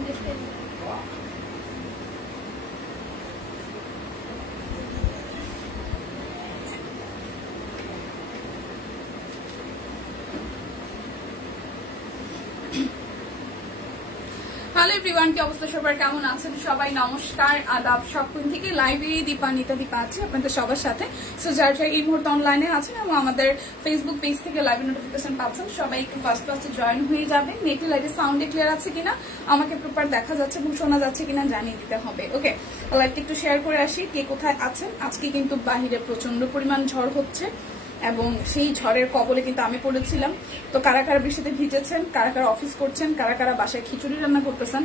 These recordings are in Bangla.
হ্যালো এভরিওয়ান, কি অবস্থা সবার, কেমন আছেন সবাই? নমস্কার, আদাব, সবকিছু থেকে লাইভে দীপা আছে আপনাদের সবার সাথে। সো যারা এই মুহূর্তে অনলাইনে আছেন এবং আমাদের ফেসবুক পেজ থেকে লাইভ নোটিফিকেশন পাচ্ছেন, সবাই একটু ফার্স্ট জয়েন হয়ে যাবেন। নেটে লাইভে সাউন্ডে ক্লিয়ার আছে কিনা, আমাকে প্রপার দেখা যাচ্ছে এবং শোনা যাচ্ছে কিনা জানিয়ে দিতে হবে। ওকে, লাইভটা একটু শেয়ার করে আসি, কে কোথায় আছেন। আজকে কিন্তু বাহিরে প্রচন্ড পরিমাণ ঝড় হচ্ছে এবং সেই ঝড়ের কবলে কিন্তু আমি পড়েছিলাম। তো কারা কারা বৃষ্টিতে ভিজেছেন, কারা কারা অফিস করছেন, কারা কারা বাসায় খিচুড়ি রান্না করতেছেন,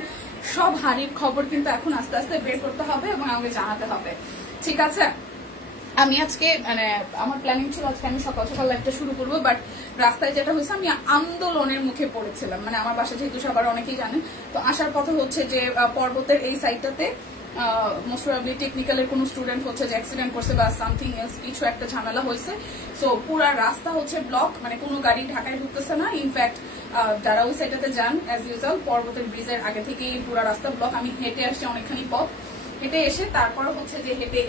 সব হারির খবর কিন্তু এখন আস্তে আস্তে বের করতে হবে এবং আমাকে জানাতে হবে, ঠিক আছে? আমি আজকে আমার প্ল্যানিং ছিল আজকে আমি সকাল সকাল লাইভটা শুরু করবো, বাট রাস্তায় যেটা হয়েছে আমি আন্দোলনের মুখে পড়েছিলাম। আমার বাসা যেহেতু সবার অনেকেই জানেন, তো আসার কথা হচ্ছে যে পর্বতের এই সাইডটাতে মোস্ট প্রবাবলি টেকনিক্যালের কোনো স্টুডেন্ট হচ্ছে যে অ্যাক্সিডেন্ট করছে বা সামথিং এলস, কিছু একটা ঝামেলা হয়েছে। সো পুরা রাস্তা হচ্ছে ব্লক, কোনো গাড়ি ঢাকায় ঢুকতেছে না। ইনফ্যাক্ট যারা ওই সাইডটাতে যান অ্যাজ ইউজুয়াল পর্বতের ব্রিজের আগে থেকেই পুরা রাস্তা ব্লক। আমি হেঁটে আসছি অনেকখানি পথ, হেঁটে এসে তারপরে হচ্ছে যে হেঁটে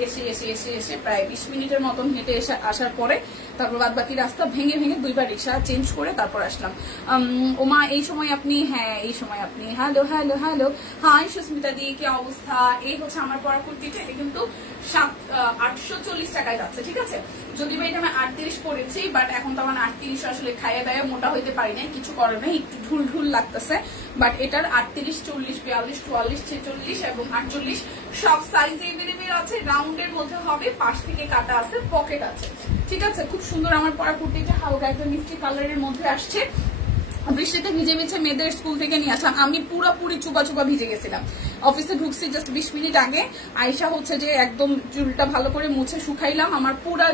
এসে প্রায় 20 মিনিটের মতন হেঁটে এসে আসার পরে তারপর বাদ বাকি রাস্তা ভেঙে দুইবার রিক্সা চেঞ্জ করে তারপর আসলাম। ওমা এই সময় আপনি, হ্যাঁ এই সময় আপনি, hello hello hello, hi Sushmita দি, কি অবস্থা? এই হচ্ছে আমার পরা কুর্তিটা, এটা কিন্তু 840 টাকায় যাচ্ছে, ঠিক আছে? যদি বা এটা আমি 38 পড়েছি, বাট এখন তো আমার 38 আসলে খাইয়ে দায়ে মোটা হইতে পারি না, কিছু করে নাই, একটু ঢুল ঢুল লাগতেছে। বাট এটার 38, 40, 42, 44, 46 এবং 48 সব সাইজ এভেলেবেল আছে। রাউন্ডের মধ্যে হবে, পাশ থেকে কাটা আছে, পকেট আছে, ঠিক আছে? খুব সুন্দর আমার পরা কুর্তিটা, হালকা একটা মিষ্টি কালারের মধ্যে আসছে। বৃষ্টিতে ভিজে মেয়েদের স্কুল থেকে নিয়ে আসলাম, আমি পুরোপুরি চুপা ভিজে গেছিলাম। অফিসে ঢুকছি জাস্ট 20 মিনিট আগে, আয়শা হচ্ছে যে একদম চুলটা ভালো করে মুছে শুকাইলাম। আমার পুরা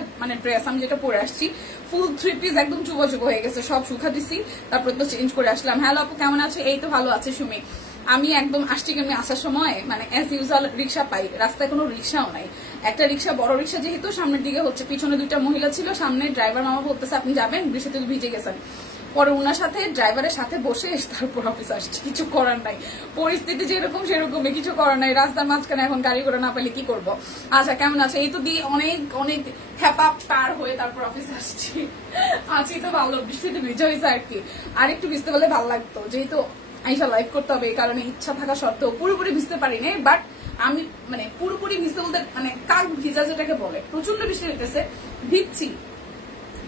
ড্রেস আমি যেটা পরে আসছি ফুল 3 পিস একদম চুপা হয়ে গেছে, সব শুকা দিছি, তারপর তো চেঞ্জ করে আসলাম। হ্যালো আপু, কেমন আছে? এই তো ভালো আছে সুমি। আমি একদম আসছি, আমি আসার সময় অ্যাজ ইউজুয়াল রিক্সা পাই, রাস্তায় কোনো রিক্সাও নাই। একটা রিক্সা, বড় রিক্সা যেহেতু সামনের দিকে হচ্ছে, পিছনে 2টা মহিলা ছিল, সামনে ড্রাইভার মামা বলতেছে আপনি যাবেন, বৃষ্টিতে ভিজে গেছেন। পরে ওনার সাথে ড্রাইভারের সাথে বসে তারপর অফিস আসছে, কিছু করার নাই, পরিস্থিতি যেরকম সেরকমই, কিছু করার নাই। রাস্তার মাঝখানে এখন গাড়ি ঘোড়া না পেলে কি করবো? আচ্ছা, কেমন আছে? এই তো দিয়ে অনেক হ্যাপা পার হয়ে তারপর অফিস আসছি। আছি তো ভালো, বৃষ্টিতে ভিজে হয়েছে আর কি। আর একটু ভিজতে পারলে ভালো লাগতো, যেহেতু আইসা লাইভ করতে হবে, এই কারণে ইচ্ছা থাকা সত্ত্বেও পুরোপুরি ভিজতে পারিনি। বাট আমি পুরোপুরি ভিজতে বলতে কাক ভিজা যেটাকে বলে, প্রচন্ড বৃষ্টি হইতেছে, ভিজছি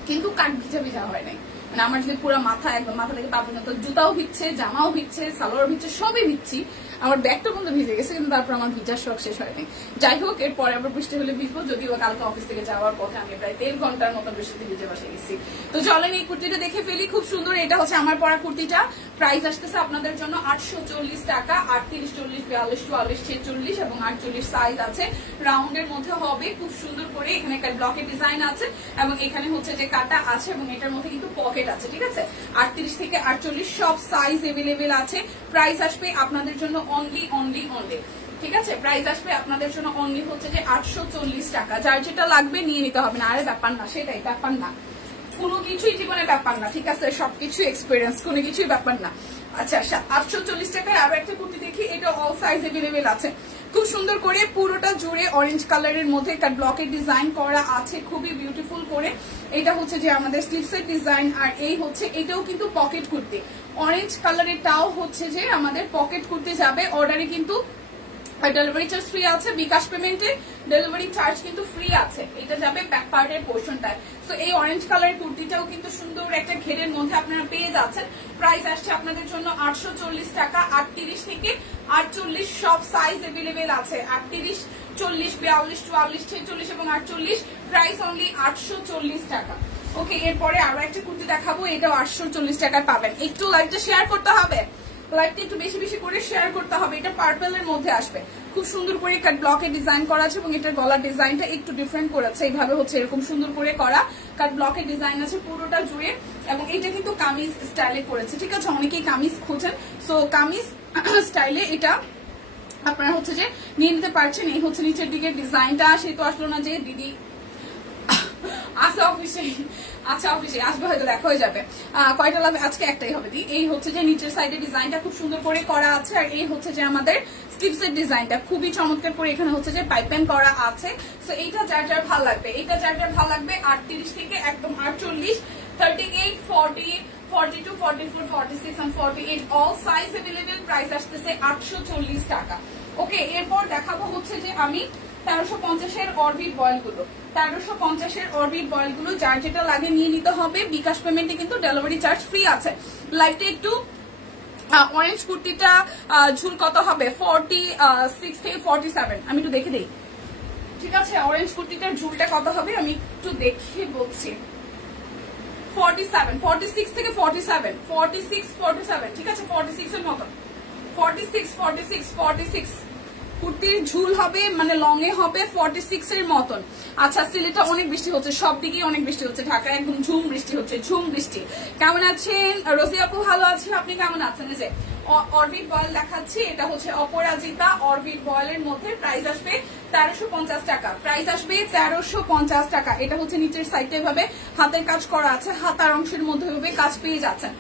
কিন্তু কাক ভিজা হয় নাই। আমার যদি পুরো মাথা একদম মাথা থেকে পা পর্যন্ত, জুতাও ভিজছে, জামাও ভিজছে, সালোয়ার ভিজছে, সবই ভিজছি। আমার ব্যাগটা পর্যন্ত ভিজে গেছে, কিন্তু তারপর আমার ভিজার শখ শেষ হয়নি। যাই হোক, এরপরে আবার বৃষ্টি হলে ভিজবো, যদিও কালকে অফিস থেকে যাওয়ার পথে আমি প্রায় 1.5 ঘন্টার মতো বৃষ্টিতে ভিজে বসে গেছি। তো চলেন এই কুর্তিটা দেখে ফেলি, খুব সুন্দর। এটা হচ্ছে আমার পরা কুর্তিটা, প্রাইস আসতেছে আপনাদের জন্য 840 টাকা। 38, 40, 42, 44, 46 এবং 48 সাইজ আছে, রাউন্ডের মধ্যে হবে, খুব সুন্দর করে। এখানে একটা ব্লকের ডিজাইন আছে এবং এখানে হচ্ছে যে কাটা আছে এবং এটার মধ্যে কিন্তু পকেট আছে, ঠিক আছে? 38 থেকে 48 সব সাইজ এভেলেবেল আছে। প্রাইস আসবে আপনাদের জন্য অনলি, ঠিক আছে? প্রাইস আসবে আপনাদের জন্য অনলি হচ্ছে যে 840 টাকা। যার যেটা লাগবে নিয়ে নিতে হবে না, আরে ব্যাপার না, সেটাই ব্যাপার না, কোনো কিছুই জীবনে ব্যাপার না, ঠিক আছে? সবকিছু এক্সপিরিয়েন্স, কোনো কিছুই ব্যাপার না। আচ্ছা, 840 টাকায় আরো একটা কুর্তি দেখি, এটা অল সাইজ এভেলেবেল আছে, খুব সুন্দর করে পুরোটা জুড়ে অরেঞ্জ কালারের মধ্যে একটা ব্লকের ডিজাইন করা আছে, খুবই বিউটিফুল করে। এটা হচ্ছে যে আমাদের স্লিভসের ডিজাইন, আর এই হচ্ছে এটাও কিন্তু পকেট কুর্তি। অরেঞ্জ কালারেরটাও হচ্ছে যে আমাদের পকেট কুর্তি যাবে। অর্ডারে কিন্তু ডেলিভারি চার্জ ফ্রি আছে, বিকাশ পেমেন্টে ডেলিভারি চার্জ কিন্তু ফ্রি আছে, এটা যাবে ব্যাক পার্টের পোর্শনটায়। সো এই অরেঞ্জ কালারের কুর্তিটাও কিন্তু সুন্দর একটা ঘেরের মধ্যে আপনারা পেয়ে যাচ্ছেন। প্রাইস আসছে আপনাদের জন্য 840 টাকা। 38 থেকে 48 সব সাইজ এভেলেবেল আছে, 38, 40, 42, 44, 46 এবং 48, প্রাইস অনলি 840 টাকা। ওকে, এরপরে আরো একটা কুর্তি দেখাবো, এটাও 840 টাকায় পাবেন। একটু লাইভটা শেয়ার করতে হবে, লাইভটা একটু বেশি করে শেয়ার করতে হবে। এটা পার্পেলের মধ্যে আসবে, খুব সুন্দর করে কাট ব্লকে ডিজাইন করা আছে এবং এটার গলার ডিজাইনটা একটু ডিফারেন্ট করেছে, এইভাবে হচ্ছে এরকম সুন্দর করে করা কাট ব্লকে ডিজাইন আছে পুরোটা জুড়ে। এবং এটা কিন্তু কামিজ স্টাইলে করেছে, ঠিক আছে? অনেকেই কামিজ খোঁজেন, সো কামিজ স্টাইলে এটা আপনারা হচ্ছে যে নিয়ে নিতে পারছেন। এই হচ্ছে নিচের দিকে ডিজাইনটা, সে তো আসলো না যে দিদি আছে অফিসে, আচ্ছা অফিসে আসবে, হয়তো দেখা হয়ে যাবে। কয়টা লাগবে? আজকে একটাই হবে। এই হচ্ছে যে নিচের সাইডে ডিজাইনটা খুব সুন্দর করে করা আছে, আর এই হচ্ছে যে আমাদের স্লিভসের ডিজাইনটা খুবই চমৎকার করে এখানে হচ্ছে যে পাইপেন করা আছে। সো এইটা যার যার ভালো লাগবে, এইটা যার যার ভালো লাগবে 38 থেকে একদম 48, 38, 40, 42, 44, 46 and 48 all size available. Price আসতেছে 840 টাকা। ওকে, এরপর দেখাবো হচ্ছে যে আমি 1350 অরবিট বয়েল গুলো, 1350 অরবিট বয়েল গুলো যার যেটা লাগে নিয়ে নিতে হবে। বিকাশ পেমেন্টে কিন্তু ডেলিভারি চার্জ ফ্রি আছে। লাইটটা একটু অরেঞ্জ কুর্তিটা ঝুল কত হবে? 46 থেকে 47, আমি একটু দেখে দিই। ঠিক আছে, অরেঞ্জ কুর্তিটার ঝুলটা কত হবে আমি একটু দেখে বলছি। 47, 46 থেকে 47, 46, 47, ঠিক আছে 46 এর মতো, 46, 46, 46 কুর্তির ঝুল হবে, মানে লং এ হবে 46 এর মতন। আচ্ছা, সিলেটে অনেক বৃষ্টি হচ্ছে, সব দিকেই অনেক বৃষ্টি হচ্ছে, ঢাকায় একদম ঝুম বৃষ্টি হচ্ছে, ঝুম বৃষ্টি। কেমন আছেন রোজি আপু? ভালো আছি, আপনি কেমন আছেন? এই যে অরবিট বয়েল দেখাচ্ছি, এটা হচ্ছে অপরাজিতা অরবিট বয়েলের মধ্যে। প্রাইস আসবে 1350 টাকা, প্রাইস আসবে 1350 টাকা। এটা হচ্ছে নিচের সাইডে ভাবে হাতের কাজ করা আছে, হাতার অংশের মধ্যে ভাবে কাজ পেয়ে যাচ্ছেন।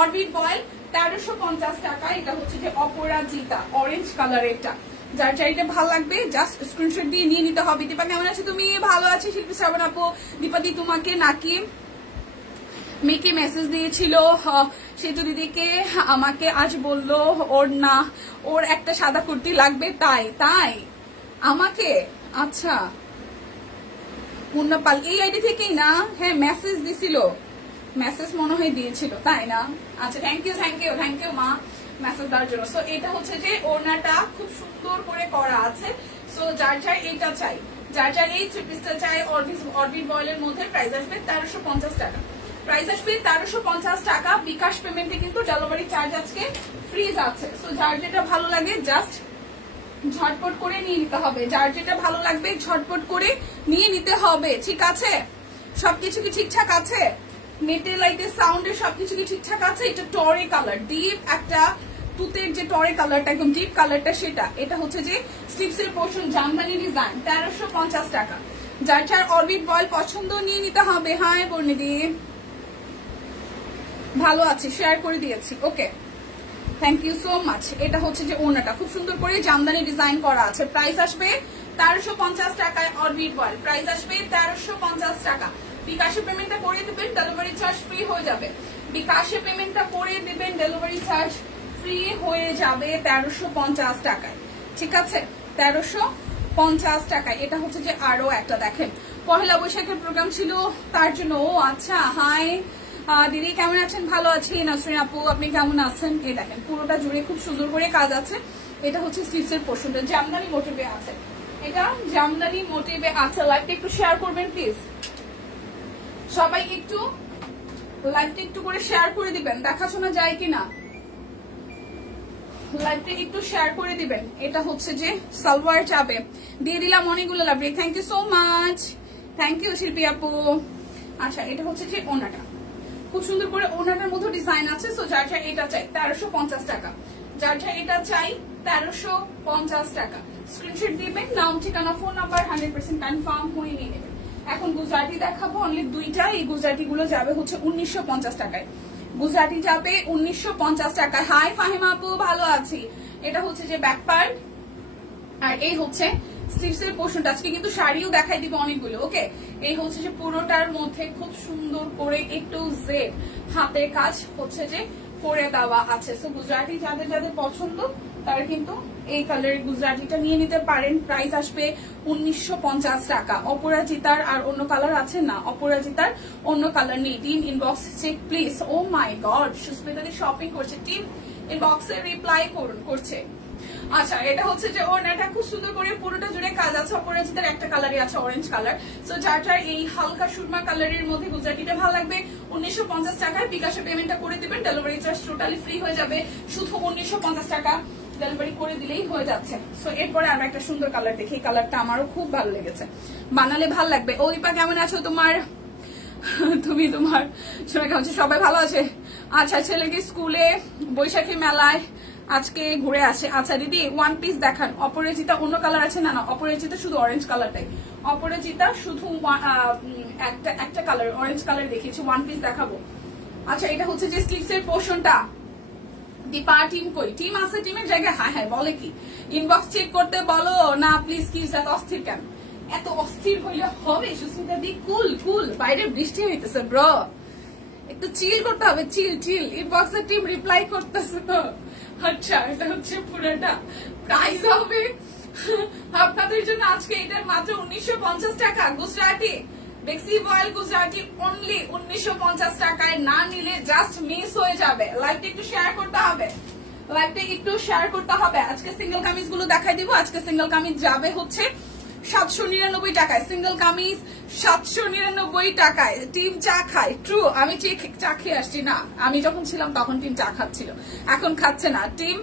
অরবিট বয়েল 1350 টাকা। এটা হচ্ছে যে অপরাজিতা অরেঞ্জ কালারেরটা, যার চাইটা ভালো লাগবে জাস্ট স্ক্রিনশট দিয়ে নিয়ে নিতে হবে। দীপা কেমন আছে তুমি? ভালো আছি। শিল্পী শ্রাবণ আপু, দীপাদি তোমাকে নাকি মেয়েকে মেসেজ দিয়েছিল, সেতু দিদিকে আমাকে আজ বললো ওর একটা সাদা কুর্তি লাগবে, তাই আমাকে। আচ্ছা মুন্নাপাল এই আইডি থেকেই না? হ্যাঁ মেসেজ দিছিল, মেসেজ মনে হয় দিয়েছিল, তাই না? আচ্ছা থ্যাংক ইউ মা মেসেজ দেওয়ার জন্য। সো এটা হচ্ছে যে ওড়নাটা খুব সুন্দর করে করা আছে। সো যার যার এইটা চাই, যার যার এই থ্রি পিসটা চাই অরবিট বয়েলের মধ্যে, প্রাইস আসবে 1350 টাকা, প্রাইস আসবে 1350 টাকা। বিকাশ পেমেন্টে কিন্তু ডেলিভারি চার্জ আজকে ফ্রি আছে। সো যার যেটা ভালো লাগে জাস্ট ঝটপট করে নিয়ে নিতে হবে, যার যেটা ভালো লাগবে ঝটপট করে নিয়ে নিতে হবে। ঠিক আছে, সবকিছু কি ঠিকঠাক আছে? নেটে লাইটের সাউন্ডে সবকিছু কি ঠিকঠাক আছে? এটা টরে কালার, ডিপ একটা তুতের যে টরে কালারটা একদম ডিপ কালারটা সেটা। এটা হচ্ছে যে স্লিভসের পোর্শন, জামদানি ডিজাইন, 1350 টাকা। যার যার অরবিট বয়েল পছন্দ নিয়ে নিতে হবে। হাই পর্ণিদি, ভালো আছি, শেয়ার করে দিয়েছি। ওকে, থ্যাংক ইউ সো মাচ। এটা হচ্ছে যে ওড়নাটা খুব সুন্দর করে জামদানি ডিজাইন করা আছে। প্রাইস আসবে 1350 টাকায় অরবিট বয়েল, প্রাইস আসবে 1350 টাকা। বিকাশে পেমেন্টটা করে দিবেন, ডেলিভারি চার্জ ফ্রি হয়ে যাবে। বিকাশে পেমেন্টটা করে দিবেন, ডেলিভারি চার্জ ফ্রি হয়ে যাবে 1350 টাকায়। ঠিক আছে, 1350 টাকায়। এটা হচ্ছে যে আরো একটা দেখেন, পহেলা বৈশাখের প্রোগ্রাম ছিল তার জন্য। ও আচ্ছা, হাই দিদি কেমন আছেন? ভালো আছি। নসরিন আপু আপনি কেমন আছেন? এই দেখেন পুরোটা জুড়ে খুব সুন্দর করে কাজ আছে। এটা হচ্ছে স্লিভসের পোর্শনটা জামদানি মোটিভে আছে, এটা জামদানি মোটিভে আছে। লাইভটা একটু শেয়ার করবেন প্লিজ, সবাই একটু লাইভটা একটু করে শেয়ার করে দিবেন, দেখাশোনা যায় কিনা লাইভটা একটু শেয়ার করে দিবেন। এটা হচ্ছে যে সালোয়ার চাবে দিয়ে দিলাম অনেকগুলো love. Thank you so much, thank you Shilpi আপু। আচ্ছা, এটা হচ্ছে যে ওনাটা খুব সুন্দর করে ওনাটার মধ্যে ডিজাইন আছে। সো যার যা এটা চাই 1350 টাকা, যার যা এটা চাই 1350 টাকা। স্ক্রিনশট দিবেন, নাম ঠিকানা ফোন নাম্বার 100% কনফার্ম হয়ে নিয়ে নেবেন। এখন গুজরাটি দেখাবো অনলি দুইটা। এই গুজরাটি গুলো যাবে হচ্ছে 1950 টাকায়, গুজরাটি যাবে 1950 টাকায়। হাই ফাহিমা আপু, ভালো আছি। এটা হচ্ছে যে ব্যাক পার্ট, আর এই হচ্ছে স্লিভসের পোর্শনটা। আজকে কিন্তু শাড়িও দেখাই দিব অনেকগুলো। ওকে, এই হচ্ছে যে পুরোটার মধ্যে খুব সুন্দর করে একটু জেড হাতের কাজ হচ্ছে যে করে দেওয়া আছে। সো গুজরাটি যাদের যাদের পছন্দ তারা কিন্তু এই কালারের গুজরাটিটা নিয়ে নিতে পারেন। প্রাইস আসবে 1950 টাকা। অপরাজিতার আর অন্য কালার আছে না? অপরাজিতার অন্য কালার নেই। Team inbox check please. Oh my god, Susmita দি শপিং করছে, টিম ইনবক্সে রিপ্লাই করছে। আচ্ছা, এটা হচ্ছে যে ওড়নাটা খুব সুন্দর করে পুরোটা জুড়ে কাজ আছে। অপরাজিতার একটা কালারই আছে, অরেঞ্জ কালার। সো যার যার এই হালকা সুরমা কালারের মধ্যে গুজরাটিটা ভালো লাগবে 1950 টাকায়। বিকাশে পেমেন্টটা করে দিবেন, ডেলিভারি চার্জ টোটালি ফ্রি হয়ে যাবে। শুধু 1950 টাকা ডেলিভারি করে দিলেই হয়ে যাচ্ছে। সো এরপরে আমরা একটা সুন্দর কালার দেখি, এই কালারটা আমারও খুব ভালো লেগেছে, বানালে ভালো লাগবে। ও দীপা কেমন আছো? তুমি তোমার শোনা কেমন আছে? সবাই ভালো আছে। আচ্ছা, ছেলেকে স্কুলে বৈশাখী মেলায় আজকে ঘুরে আসে। আচ্ছা দিদি, ওয়ান পিস দেখান। অপরাজিতা অন্য কালার আছে? না, অপরাজিতা শুধু অরেঞ্জ কালারটাই। অপরাজিতা শুধু একটা কালার, অরেঞ্জ কালার দেখিয়েছি, ওয়ান পিস দেখাবো। আচ্ছা এটা হচ্ছে যে স্লিভস এর পোর্শনটা। দীপা টিম কই? টিম আছে, টিমের জায়গায় হ্যাঁ হ্যাঁ বলে কি ইনবক্স চেক করতে বলো না প্লিজ। কি এত অস্থির কেন? এত অস্থির হইলে হবে? সুস্মিতা দি কুল কুল, বাইরে বৃষ্টি হইতেছে ব্রো, একটু চিল করতে হবে, চিল চিল। ইনবক্সে টিম রিপ্লাই করতেছে তো। আচ্ছা এটা হচ্ছে পুরোটা প্রাইস হবে আপনাদের জন্য আজকে এটা মাত্র 1950 টাকা। গুজরাটি বেক্সি বয়েল গুজরাটি অনলি 1950 টাকায়, না নিলে জাস্ট মিস হয়ে যাবে। লাইভটা একটু শেয়ার করতে হবে, লাইভটা একটু শেয়ার করতে হবে। আজকে সিঙ্গেল কামিজ গুলো দেখাই দিব। আজকে সিঙ্গেল কামিজ যাবে হচ্ছে 799 টাকায়, সিঙ্গেল কামিজ 799 টাকায়। টিম চা খায়, ট্রু, আমি চা খেয়ে আসছি না, আমি যখন ছিলাম তখন টিম চা খাচ্ছিল, এখন খাচ্ছে না টিম।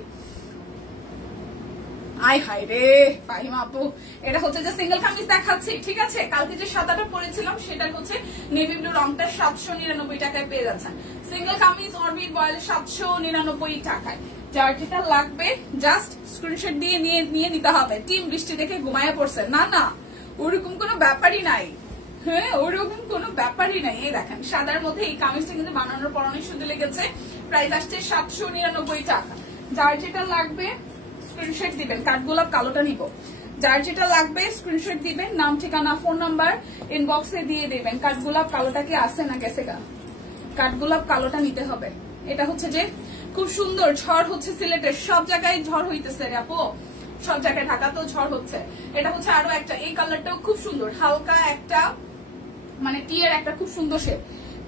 আয় হায় রে ফাহিমা আপু, এটা হচ্ছে যে সিঙ্গেল কামিজ দেখাচ্ছি, ঠিক আছে। কালকে যে সাদাটা পরেছিলাম সেটা হচ্ছে নেভি ব্লু রংটা 799 টাকায় পেয়ে যাচ্ছেন। সিঙ্গেল কামিজ অরবিট বয়েল 799 টাকায়। যার যেটা লাগবে জাস্ট স্ক্রিনশট দিয়ে নিয়ে নিতে হবে। টিম বৃষ্টি দেখে ঘুমায় পড়ছে, না না ওরকম কোনো ব্যাপারই নাই, হ্যাঁ ওরকম কোনো ব্যাপারই নাই। এই দেখেন সাদার মধ্যে এই কামিজটা কিন্তু বানানোর পর অনেক সুন্দর লেগেছে। প্রাইস আসছে 799 টাকা। যার যেটা লাগবে স্ক্রিনশট দিবেন, কাঠগোলাপ কালোটা নিব। যার যেটা লাগবে স্ক্রিনশট দিবেন, নাম ঠিকানা ফোন নাম্বার ইনবক্সে দিয়ে দেবেন। কাঠগোলাপ কালোটা কি আছে না গেছে গা? কাঠগোলাপ কালোটা নিতে হবে। এটা হচ্ছে যে খুব সুন্দর, ঝড় হচ্ছে সিলেটের, সব জায়গায় ঝড় হইতেছে রে আপু, সব জায়গায়, ঢাকাতেও ঝড় হচ্ছে। এটা হচ্ছে আরো একটা, এই কালারটাও খুব সুন্দর, হালকা একটা মানে টি এর একটা খুব সুন্দর শেড,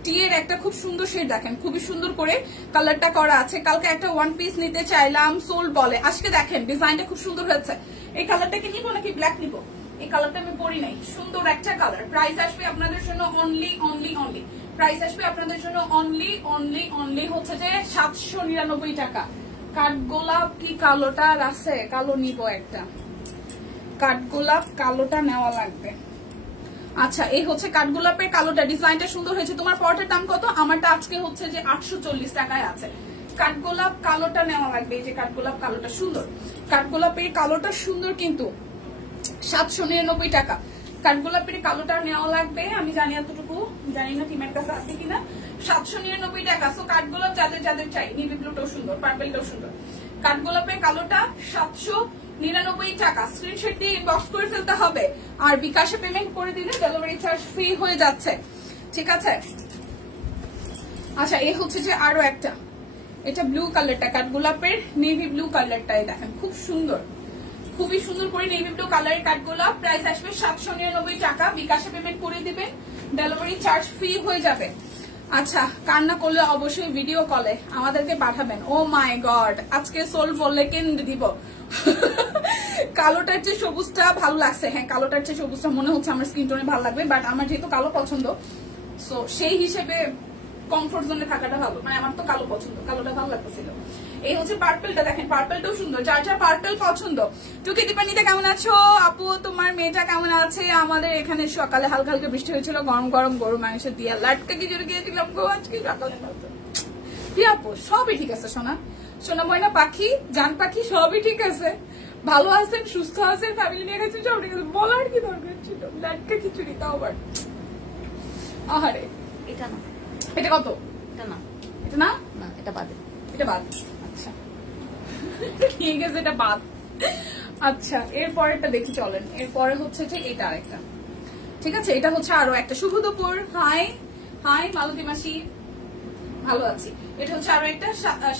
টি এর একটা খুব সুন্দর শেড দেখেন, খুবই সুন্দর করে কালারটা করা আছে। কালকে একটা ওয়ান পিস নিতে চাইলাম, সোল বলে, আজকে দেখেন ডিজাইনটা খুব সুন্দর হয়েছে। এই কালারটাকে নিবো নাকি ব্ল্যাক নিবো? এই কালারটা আমি পরি নাই, সুন্দর একটা কালার। প্রাইস আসবে আপনাদের জন্য অনলি অনলি অনলি, প্রাইস আসবে আপনাদের জন্য অনলি অনলি অনলি হচ্ছে যে 799 টাকা। কাঠগোলাপ কি কালোটা আছে? কালো নিব একটা, কাঠগোলাপ কালোটা নেওয়া লাগবে। আচ্ছা এই হচ্ছে কাঠগোলাপের কালোটা, ডিজাইনটা সুন্দর হয়েছে। তোমার পরটার দাম কত? আমারটা আজকে হচ্ছে যে 840 টাকায় আছে। কাঠগোলাপ কালোটা নেওয়া লাগবে। এই যে কাঠগোলাপ কালোটা সুন্দর, কাঠগোলাপের কালোটা সুন্দর কিন্তু 799 টাকা। কাঠগোলাপের কালোটা নেওয়া লাগবে, আমি জানি এতটুকু, জানি না টিমের কাছে আছে কিনা। 799 টাকা। সো কাঠগোলাপ যাদের যাদের চাই, নেভি ব্লুটাও সুন্দর, পার্পেলটাও সুন্দর। কাঠগোলাপের কালোটা 799 টাকা। স্ক্রিনশট দিয়ে ইনবক্স করে ফেলতে হবে, আর বিকাশে পেমেন্ট করে দিলে ডেলিভারি চার্জ ফ্রি হয়ে যাচ্ছে, ঠিক আছে। আচ্ছা এই হচ্ছে যে আরো একটা, এটা ব্লু কালারটা, কাঠগোলাপের নেভি ব্লু কালারটাই দেখেন, খুব সুন্দর, খুবই সুন্দর করে নেভি ব্লু কালারের কাঠগোলাপ। প্রাইস আসবে 799 টাকা। বিকাশে পেমেন্ট করে দিবেন, ডেলিভারি চার্জ ফ্রি হয়ে যাবে। আচ্ছা কান্না করলে অবশ্যই ভিডিও কলে আমাদেরকে পাঠাবেন। ও মাই গড, আজকে সোল বললে কেন দিব। কালোটার চেয়ে সবুজটা ভালো লাগছে, হ্যাঁ কালোটার চেয়ে সবুজটা মনে হচ্ছে আমার স্কিন টোনে ভালো লাগবে, বাট আমার যেহেতু কালো পছন্দ, সো সেই হিসেবে কমফোর্ট জোনে থাকাটা ভালো, মানে আমার তো কালো পছন্দ, কালোটা ভালো লাগতেছিল। এই হচ্ছে পার্পলটা দেখেন, পার্পলটাও সুন্দর, যার যার পার্পল পছন্দ। টুকি দীপানিতে কেমন আছো আপু? তোমার মেয়েটা কেমন আছে? আমাদের এখানে সকালে হালকা হালকা বৃষ্টি হয়েছিল, গরম গরম গরু মাংস দিয়ে লাটকা খিচুড়ি গিয়েছিলাম গো আজকে সকালে। আপু সবই ঠিক আছে সোনা, সোনা ময়না পাখি, জান পাখি সবই ঠিক আছে, ভালো আছেন, সুস্থ আছেন, ফ্যামিলি নিয়ে গেছেন, সব ঠিক আছে, বলার কি দরকার ছিল? লাটকা খিচুড়ি তাও আবার। আহারে এটা না, এটা কত? এটা না, এটা না, না এটা বাদে, এটা বাদ। আচ্ছা ঠিক আছে এটা বাদ। আচ্ছা এরপরেরটা দেখি চলেন। এরপরে হচ্ছে যে এটা আরেকটা, ঠিক আছে। এটা হচ্ছে আরো একটা। শুভ দুপুর, হাই হাই মালতী মাসি, ভালো আছি। এটা হচ্ছে আরো একটা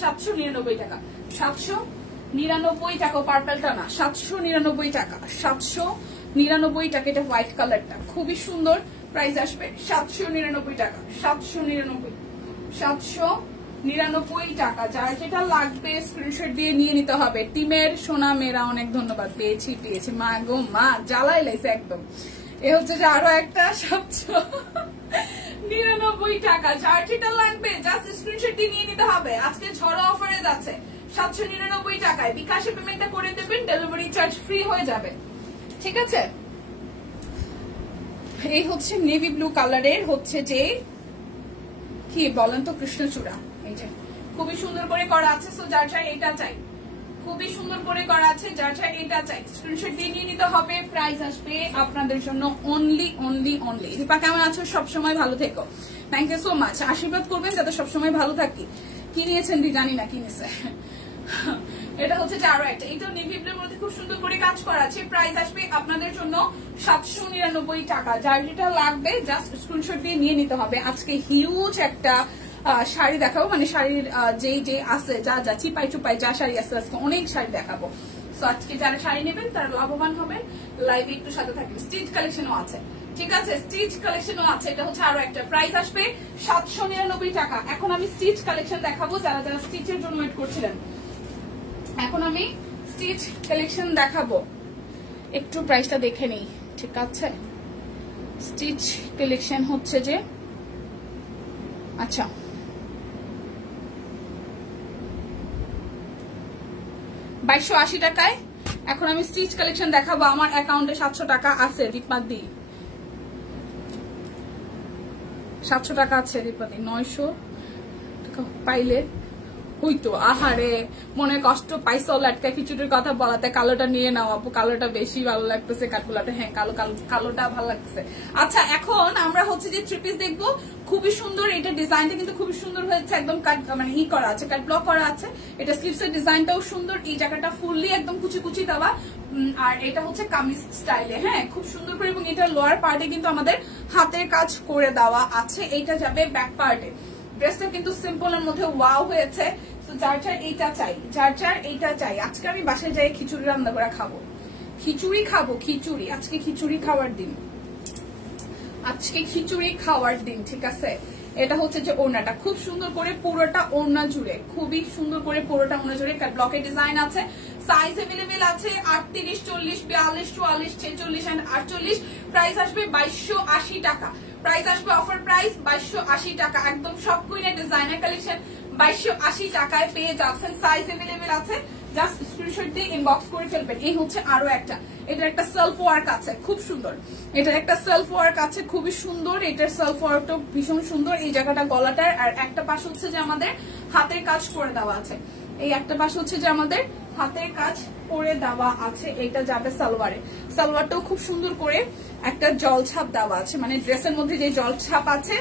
799 টাকা। 799 টাকা। পার্পলটা না, 799 টাকা, 799 টাকা। এটা হোয়াইট কালারটা খুবই সুন্দর। প্রাইস আসবে 799 টাকা। 799 টাকা। যার যেটা লাগবে স্ক্রিনশট দিয়ে নিয়ে নিতে হবে। টিমের সোনা মেয়েরা অনেক ধন্যবাদ, পেয়েছি মা গো মা, জ্বালাই লাইছে একদম। এ হচ্ছে যে আরো একটা 799 টাকা। যার যেটা লাগবে জাস্ট স্ক্রিনশট দিয়ে নিয়ে নিতে হবে। আজকে ঝড়ো অফারে যাচ্ছে 799 টাকায়। বিকাশে পেমেন্টটা করে দেবেন, ডেলিভারি চার্জ ফ্রি হয়ে যাবে, ঠিক আছে। এই হচ্ছে নেভি ব্লু কালারের হচ্ছে যে কি বলেন তো, কৃষ্ণচূড়া। এই যে খুবই সুন্দর করে করা আছে। সো যার চাই এটা চাই, খুবই সুন্দর করে করা আছে। যার যা এটা চাই স্ক্রিনশট দিয়ে নিয়ে নিতে হবে। প্রাইস আসবে আপনাদের জন্য অনলি অনলি অনলি। দীপা কেমন আছো? সবসময় ভালো থেকো। Thank you so much. আশীর্বাদ করবেন যাতে সবসময় ভালো থাকি। কি নিয়েছেন জানি না কি নিয়েছে। এটা হচ্ছে যে আরো একটা, এটা নেভি ব্লুর মধ্যে খুব সুন্দর করে কাজ করা আছে। প্রাইস আসবে আপনাদের জন্য 799 টাকা। যার যেটা লাগবে জাস্ট স্ক্রিনশট দিয়ে নিয়ে নিতে হবে। আজকে হিউজ একটা শাড়ি দেখাবো, মানে শাড়ির যে আছে যা যা চিপাই চুপাই যা শাড়ি আছে আজকে অনেক শাড়ি দেখাবো। সো আজকে যারা শাড়ি নেবেন তারা লাভবান হবেন। লাইভে একটু সাথে থাকবেন। স্টিচ কালেকশনও আছে, ঠিক আছে, স্টিচ কালেকশনও আছে। এটা হচ্ছে আরো একটা, প্রাইস আসবে 799 টাকা। এখন আমি স্টিচ কালেকশন দেখাবো যারা যারা স্টিচের জন্য ওয়েট করছিলেন। এখন আমি স্টিচ কালেকশন দেখাবো, একটু প্রাইসটা দেখে নিই, ঠিক আছে। স্টিচ কালেকশন হচ্ছে যে আচ্ছা 2280 টাকায় এখন আমি স্টিচ কালেকশন দেখাবো। আমার অ্যাকাউন্টে 700 টাকা আছে দীপাদি, 700 টাকা আছে দীপাদি। 900 টাকা পাইলে হইতো। আহারে মনে কষ্ট পাইছো লাটকা খিচুড়ির কথা বলাতে। কালোটা নিয়ে নাও আপু, কালোটা বেশি ভালো লাগতেছে। কাঠগোলাটা হ্যাঁ কালোটা ভালো লাগতেছে। আচ্ছা এখন আমরা হচ্ছে যে থ্রি পিস দেখবো। খুবই সুন্দর, এটা ডিজাইনটা কিন্তু খুবই সুন্দর হয়েছে। একদম কাট মানে ই করা আছে, কাট ব্লক করা আছে। এটা স্লিভস এর ডিজাইনটাও সুন্দর। এই জায়গাটা ফুললি একদম কুচি কুচি দেওয়া। আর এটা হচ্ছে কামিজ স্টাইলে, হ্যাঁ খুব সুন্দর করে। এবং এটা লোয়ার পার্টে কিন্তু আমাদের হাতের কাজ করে দেওয়া আছে। এইটা যাবে ব্যাক পার্টে। ড্রেসটা কিন্তু সিম্পল এর মধ্যে ওয়াও হয়েছে। যার যার এইটা চাই, যার যার এইটা চাই। আজকে আমি বাসায় যাই খিচুড়ি রান্না করে খাবো, খিচুড়ি খাবো, খিচুড়ি। আজকে খিচুড়ি খাওয়ার দিন, আজকে খিচুড়ি খাওয়ার দিন, ঠিক আছে। এটা হচ্ছে যে ওড়নাটা খুব সুন্দর করে পুরোটা ওড়না জুড়ে, খুবই সুন্দর করে পুরোটা ওড়না জুড়ে ব্লকের ডিজাইন আছে। সাইজ अवेलेबल আছে 38, 40, 42, 44, 46 এন্ড 48। প্রাইস আসবে 2280 টাকা। প্রাইস আসবে অফার প্রাইস 2280 টাকা। একদম সব কুইনের ডিজাইনার কালেকশন 2280 টাকায় পেয়ে যাচ্ছেন। সাইজ अवेलेबल আছে, জাস্ট স্ক্রিনশট দিয়ে ইনবক্স করে ফেলবেন। এই হচ্ছে আরো একটা, এটার একটা সেলফ ওয়ার্ক আছে খুব সুন্দর। এটার একটা সেলফ ওয়ার্ক আছে খুবই সুন্দর। এটার সেলফ ওয়ার্কটা ভীষণ সুন্দর। এই জায়গাটা গলাটার, আর একটা পাশ হচ্ছে যে আমাদের হাতের কাজ করে দেওয়া আছে। এই একটা পাশ হচ্ছে যে আমাদের হাতের কাজ করে দেওয়া আছে। এটা যাবে সালোয়ারে। সালোয়ারটাও খুব সুন্দর করে একটা জলছাপ দেওয়া আছে, মানে ড্রেসের মধ্যে যে জলছাপ আছে